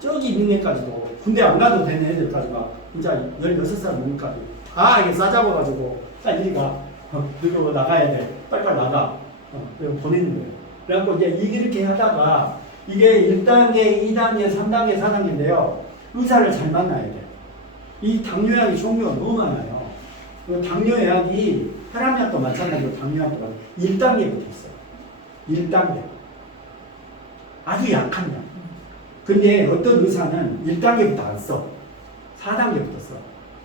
저기 있는 애까지도 군대 안 가도 되는 애들까지 막 진짜 16살 넘기까지 이게 싸잡아가지고 이리가 늙어 나가야 돼. 빨리빨리 나가. 그리고 보내는 거예요. 그래갖고 이제 이렇게 하다가 이게 1단계, 2단계, 3단계, 4단계인데요. 의사를 잘 만나야 돼. 이 당뇨약이 종류가 너무 많아요. 당뇨약이 혈압약도 마찬가지로 당뇨약도 1단계부터 있어요. 1단계. 아주 약한 약. 근데 어떤 의사는 1단계부터 안 써. 4단계부터 써.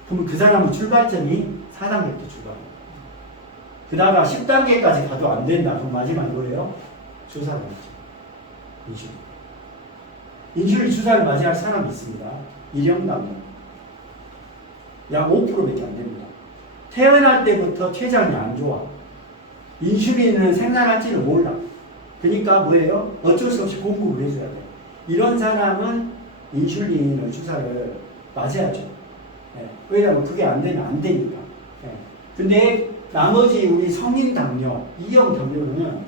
그러면 그 사람은 출발점이 4단계부터 출발합니다. 그다가 10단계까지 가도 안 된다. 그럼 마지막 뭐예요? 주사를 하죠. 인슐린 주사를 맞이할 사람이 있습니다. 일형당은 약 5%밖에 안 됩니다. 태어날 때부터 췌장이 안 좋아. 인슐린을 생산할지를 몰라. 그러니까 뭐예요? 어쩔 수 없이 공급을 해줘야 돼. 이런 사람은 인슐린을 주사를 맞아야죠. 네. 왜냐하면 그게 안 되면 안 되니까. 네. 근데 나머지 우리 성인 당뇨, 2형 당뇨는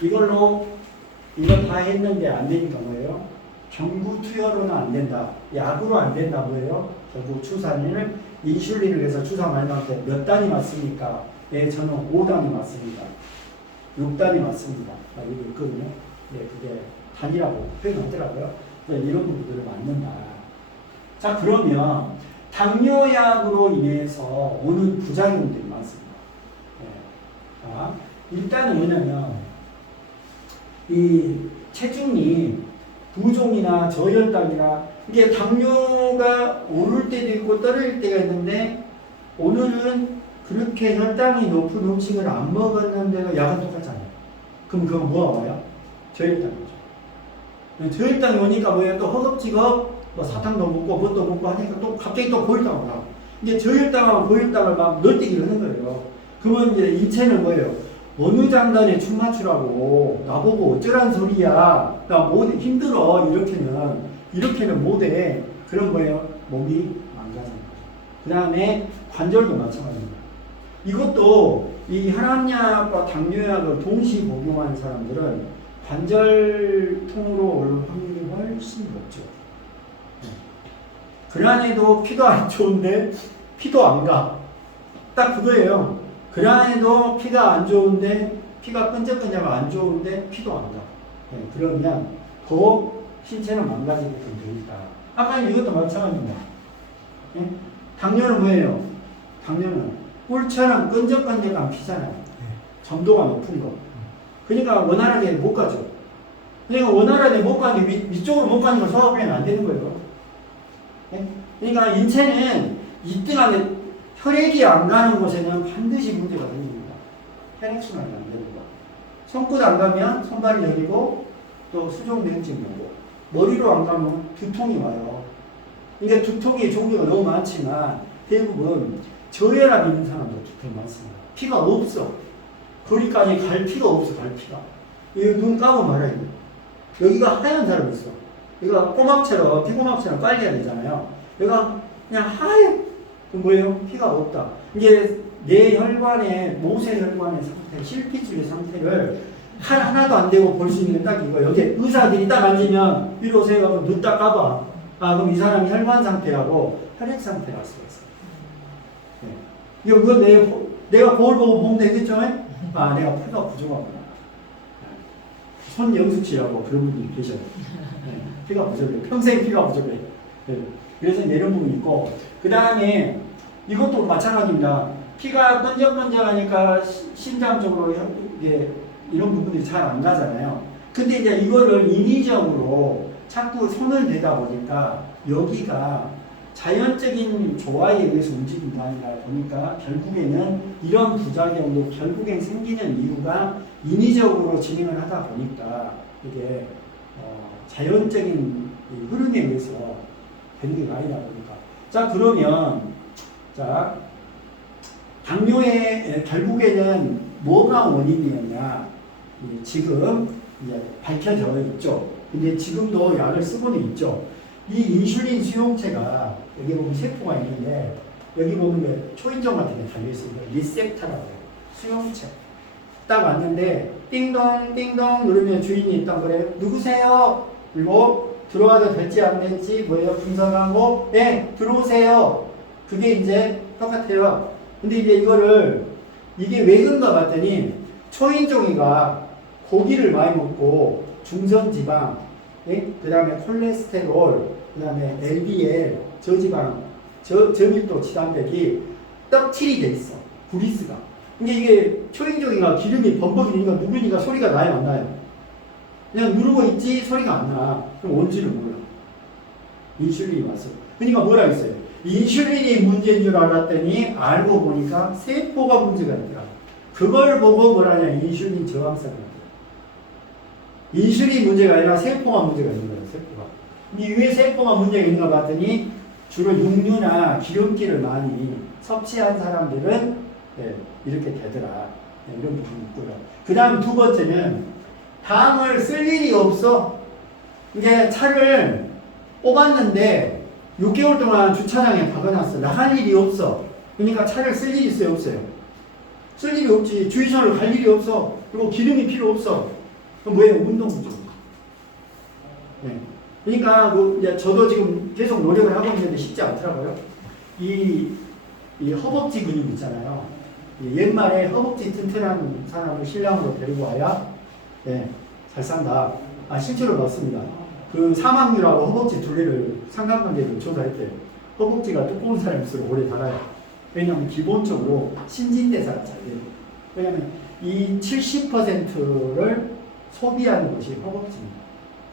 이걸로 이거 다 했는데 안 되니까 뭐예요? 경구 투여로는 안 된다. 약으로 안 된다. 뭐예요? 결국 주사를 인슐린을 해서 주사 많이 맞을 때 몇 단이 맞습니까? 네, 저는 5단이 맞습니다. 6단이 맞습니다. 여기 있거든요. 네, 그게 단이라고 표현하더라고요. 이런 부분들을 맞는다. 자, 그러면 당뇨약으로 인해서 오는 부작용들이 많습니다. 네. 자, 일단은 뭐냐면 이 체중이 부종이나 저혈당이나 이게 당뇨가 오를 때도 있고 떨어질 때가 있는데 오늘은 그렇게 혈당이 높은 음식을 안 먹었는데도 약은 똑같잖아요. 그럼 그건 뭐가 와요? 저혈당이죠. 저혈당이 오니까 뭐예요? 또 허겁지겁 뭐 사탕도 먹고 뭣도 먹고 하니까 또 갑자기 또 고혈당을 하고 이게 저혈당하고 고혈당을 막 널뛰기를 하는 거예요. 그러면 이제 인체는 뭐예요? 어느 장단에 춤 맞추라고 나보고 어쩌란 소리야. 나 뭐 힘들어. 이렇게는 못해. 그런 거예요. 몸이 망가지는 거죠. 그 다음에 관절도 마찬가지입니다. 이것도 이 혈압약과 당뇨약을 동시 복용하는 사람들은 관절통으로 올 확률이 훨씬 높죠. 그란에도 피도 안 좋은데 피도 안 가. 딱 그거예요. 그란에도 피가 안 좋은데 피가 끈적끈적 안 좋은데 피도 안 가. 네, 그러면 더 신체는 망가지게 됩니다. 아까 이것도 마찬가지입니다. 네? 당뇨는 뭐예요? 당뇨는 꿀처럼 끈적끈적한 피잖아요. 점도가 높은 거. 그러니까 원활하게 못 가죠. 그러니까 원활하게 못 가는데 위쪽으로 못 가는 걸 소화하면 안 되는 거예요. 네? 그러니까 인체는 이등하게 혈액이 안 가는 곳에는 반드시 문제가 생깁니다. 혈액순환이 안 되는 거. 손끝 안 가면 손발이 여리고 또 수족냉증이 오고 머리로 안 가면 두통이 와요. 그러니까 두통의 종류가 너무 많지만 대부분 저혈압 있는 사람도 두통이 많습니다. 피가 없어. 거기까지 갈 피가 없어. 갈 피가. 여기 눈 까고 말아야 돼. 여기가 하얀 사람이 있어. 여기가 꼬막처럼 피고막처럼 빨개야 되잖아요. 여기가 그냥 하얀 뭐예요? 피가 없다. 이게 내 혈관의 모세혈관의 상태, 실핏줄의 상태를 하나도 안 되고 볼 수 있는 딱 이거. 여기 의사들이 딱 앉으면 이리 오세요 하고 눈 딱 까봐. 아, 그럼 이 사람이 혈관 상태하고 혈액 상태를 알 수가 있어요. 네. 이거 내가 거울 보고 보면 되겠죠? 아, 내가 피가 부족하구나. 손영수치라고 그런 분들이 계셔요. 네. 피가 부족해. 평생 피가 부족해. 네. 그래서 이런 부분이 있고, 그 다음에 이것도 마찬가지입니다. 피가 끈적끈적하니까 심장 쪽으로 이런 부분들이 잘 안 가잖아요. 근데 이제 이거를 인위적으로 자꾸 손을 대다 보니까 여기가 자연적인 조화에 의해서 움직인다 보니까 결국에는 이런 부작용도 결국엔 생기는 이유가 인위적으로 진행을 하다 보니까 이게 자연적인 흐름에 의해서 되는 게 아니다 보니까. 자, 그러면 자, 당뇨의 결국에는 뭐가 원인이었냐? 지금 이제 밝혀져 있죠. 근데 지금도 약을 쓰고는 있죠. 이 인슐린 수용체가 여기 보면 세포가 있는데 여기 보면 초인종 같은 게 달려 있습니다. 리셉터라고 해요. 수용체. 딱 왔는데 띵동 띵동 누르면 주인이 있단 거래요. 누구세요? 그리고 들어와도 될지 안 될지 뭐예요? 분석하고 네 들어오세요. 그게 이제 똑같아요. 근데 이제 이게 왜 그런가 봤더니 초인종이가 고기를 많이 먹고 중성지방, 예? 그 다음에 콜레스테롤, 그 다음에 LDL, 저지방, 저밀도 지단백이 떡칠이 돼 있어. 구리스가. 근데 이게 초인종이가 기름이 범벅이니까 누르니까 소리가 나요, 안 나요? 그냥 누르고 있지 소리가 안 나. 그럼 뭔지를 몰라. 인슐린이 왔어. 그러니까 뭐라 했어요? 인슐린이 문제인 줄 알았더니 알고 보니까 세포가 문제가 있더라. 그걸 보고 뭐라냐? 인슐린 저항성이야. 인슐린 문제가 아니라 세포가 문제가 있는 거예요. 세포가. 이 위에 세포가 문제가 있는가 봤더니 주로 육류나 기름기를 많이 섭취한 사람들은 이렇게 되더라. 이런 부분이 있고요. 그 다음 두 번째는 당을 쓸 일이 없어. 이제 차를 뽑았는데 6개월 동안 주차장에 박아놨어. 나갈 일이 없어. 그러니까 차를 쓸 일이 있어요, 없어요? 쓸 일이 없지. 주유소를 갈 일이 없어. 그리고 기름이 필요 없어. 그럼 뭐예요? 운동부족. 네. 그러니까 뭐 이제 저도 지금 계속 노력을 하고 있는데 쉽지 않더라고요. 이 허벅지 근육 있잖아요. 옛말에 허벅지 튼튼한 사람을 신랑으로 데리고 와야 잘 산다. 실제로 맞습니다. 그 사망률하고 허벅지 둘레를 상관관계를 조사했대요. 허벅지가 두꺼운 사람일수록 오래 살아요. 왜냐하면 기본적으로 신진대사가 잘 돼요. 왜냐하면 이 70%를 소비하는 것이 허벅지입니다.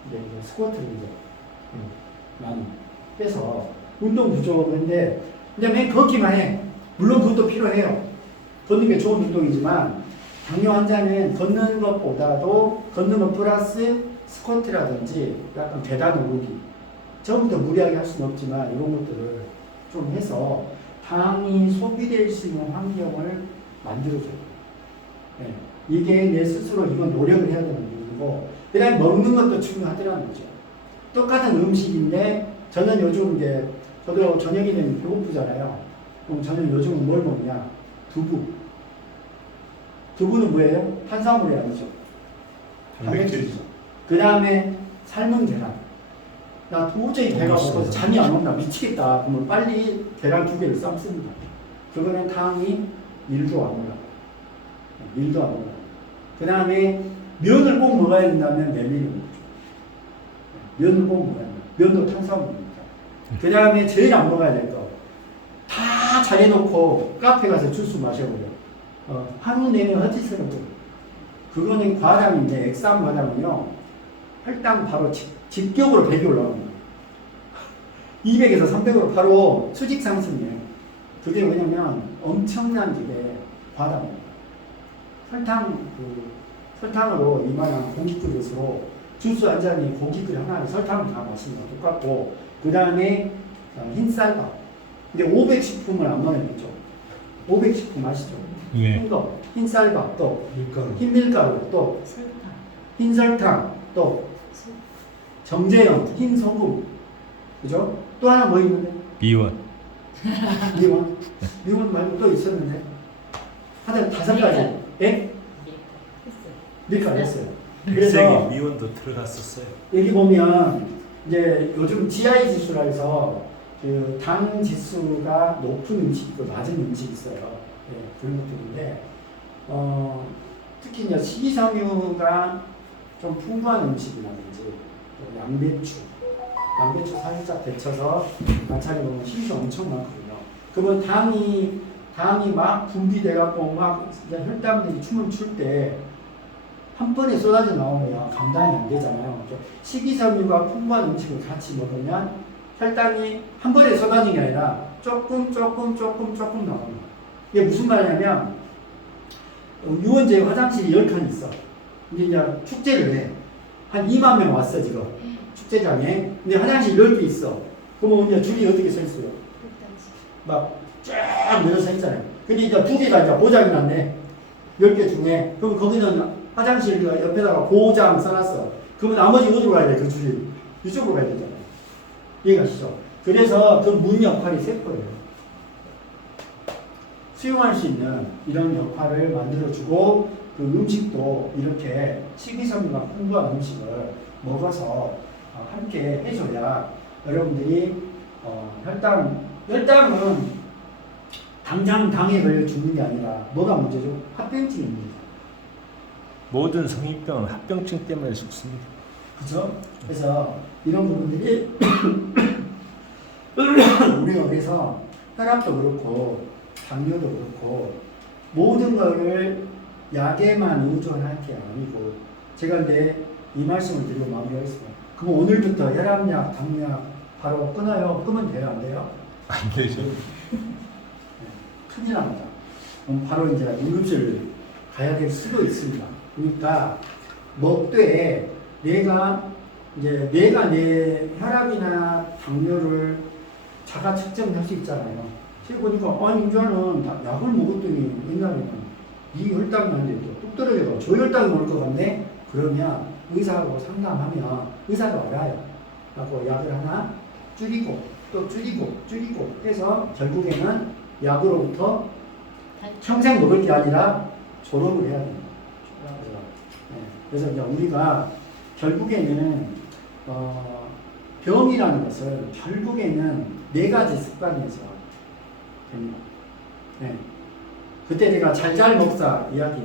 이제 스쿼트를 이제 많이 빼서 운동 부족인데 그냥 맨 걷기만 해. 물론 그것도 필요해요. 걷는 게 좋은 운동이지만 당뇨 환자는 걷는 것보다도 걷는 것 플러스 스쿼트라든지 약간 계단 오르기 전부 다 무리하게 할 수는 없지만 이런 것들을 좀 해서 당이 소비될 수 있는 환경을 만들어줘요. 네. 이게 내 스스로 이건 노력을 해야 되는 부분이고 그 다음에 먹는 것도 중요하더라는 거죠. 똑같은 음식인데 저는 요즘 이제 저도 저녁이 되면 배고프잖아요. 그럼 저는 요즘은 뭘 먹냐? 두부. 두부는 뭐예요? 탄수화물이 아니죠. 단백질이죠. 그 다음에 삶은 계란. 나 도저히 배가 고파서 잠이 안 온다. 미치겠다. 그러면 빨리 계란 2개를 삶습니다. 그거는 당이 1도 안 올라. 1도 안 올라. 그 다음에 면을 꼭 먹어야 된다면 메밀을 먹죠. 면을 꼭 먹어야 된다. 면도 탄수화물입니다. 그 다음에 제일 안 먹어야 될 거. 다 잘해놓고 카페 가서 주스 마셔버려. 하루 내내 헛짓을 하고. 그거는 과당인데 액상 과당은요. 혈당 바로 직격으로 100이 올라갑니다. 200에서 300으로 바로 수직 상승이에요. 그게 왜냐면 엄청난 게 과당입니다. 설탕으로 이만한 고기 그릇으로 주스 한 잔이 고기 그릇 하나에 설탕을 다 마시는 거 똑같고 그 다음에 흰쌀밥. 근데 500식품을 안 넣어야겠죠. 500식품 아시죠? 네. 흰쌀밥 또 밀가루. 흰밀가루 또 흰설탕 또 정제염 흰소금 그죠? 또 하나 뭐 있는데? 미원. 미원 말고 또 있었는데 하여튼 5가지 예? 밀가루 했어요. 백색에 미원도 들어갔었어요. 여기 보면 이제 요즘 GI 지수라 해서 그 당 지수가 높은 음식 있고 낮은 음식이 있어요. 그런 것들인데 특히 이제 식이섬유가 좀 풍부한 음식이라든지 또 양배추 살짝 데쳐서 마찰해 보면 힘이 엄청 많거든요. 그러면 당이 막 분비돼갖고 막 혈당들이 춤을 출 때 한 번에 쏟아져 나오면 감당이 안 되잖아요. 식이섬유가 풍부한 음식을 같이 먹으면 혈당이 한 번에 쏟아지는 게 아니라 조금 나옵니다. 이게 무슨 말이냐면 유원재 화장실이 10칸 있어. 근데 이제 축제를 해. 한 2만 명 왔어 지금 축제장에. 근데 화장실 10개 있어. 그러면 이제 줄이 어떻게 서 있어요? 막 쫙 늘어서 있잖아요. 근데 이제 2개가 이제 보장이 났네. 10개 중에. 그럼 거기는 화장실 옆에다가 고장 써놨어. 그러면 나머지 어디로 가야 돼? 그 줄이 이쪽으로 가야 되잖아요. 이해가시죠? 그래서 그 문 역할이 세포예요. 수용할 수 있는 이런 역할을 만들어주고 그 음식도 이렇게 식이섬유가 풍부한 음식을 먹어서 함께 해줘야 여러분들이 혈당은 당장 당에 걸려 죽는 게 아니라 뭐가 문제죠? 합병증이 문제죠. 모든 성인병은 합병증 때문에 죽습니다. 그죠? 그래서 이런 부분들이 우리가 그래서 혈압도 그렇고 당뇨도 그렇고 모든 거를 약에만 의존할 게 아니고 제가 근데 이 말씀을 드리고 마무리하겠습니다. 그럼 오늘부터 혈압약, 당뇨약 바로 끊어요? 끄면 돼요? 안 돼요? 안 되죠. 큰일 납니다. 그럼 바로 이제 응급실 가야 될 수도 있습니다. 그러니까 먹되 내가 이제 내가 내 혈압이나 당뇨를 자가 측정할 수 있잖아요. 제가 보니까 아니 인자는 약을 먹었더니 옛날에는 이 혈당이 안 돼. 뚝 떨어져서 저혈당이 올 것 같네. 그러면 의사하고 상담하면 의사도 알아요. 하고 약을 하나 줄이고 또 줄이고 해서 결국에는 약으로부터 평생 먹을 게 아니라 졸업을 해야 됩니다. 그래서 이제 우리가 결국에는 병이라는 것을 결국에는 4가지 습관에서 됩니다. 네. 그때 제가 잘 먹사 이야기.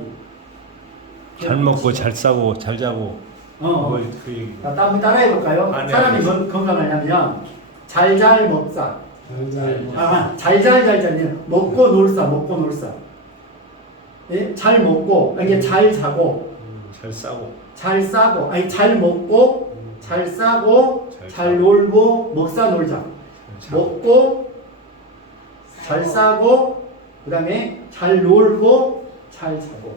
잘 먹고 잘 싸고 잘 자고 뭐 그 얘기. 한번 따라해볼까요? 아, 네, 사람이 알겠습니다. 건강하려면 잘 먹사. 잘 먹고 놀사. 예? 잘 먹고 이게 잘 자고 잘 싸고 잘 싸고 아니 잘 먹고 잘 싸고 잘 잘 싸고. 놀고 먹사 놀자. 잘 먹고 잘 싸고 그다음에 잘 놀고 잘 자고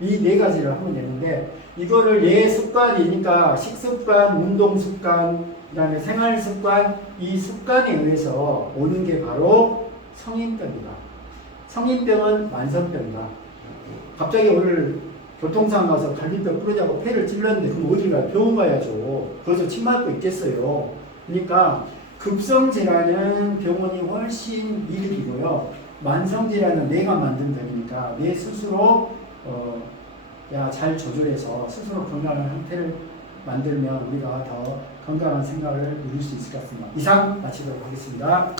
이 4가지를 하면 되는데 이거를 내 습관이니까 식습관, 운동습관, 그다음에 생활습관 이 습관에 의해서 오는 게 바로 성인병이다. 성인병은 만성병이다. 갑자기 오늘 교통사고 가서 갈비뼈 부러지고 폐를 찔렀는데 그럼 어디 가요? 병원 가야죠. 거기서 침 맞고 있겠어요. 그러니까 급성질환은 병원이 훨씬 이득이고요. 만성질환은 내가 만든 병이니까 내 스스로 잘 조절해서 스스로 건강한 상태를 만들면 우리가 더 건강한 생활을 누릴 수 있을 것 같습니다. 이상 마치도록 하겠습니다.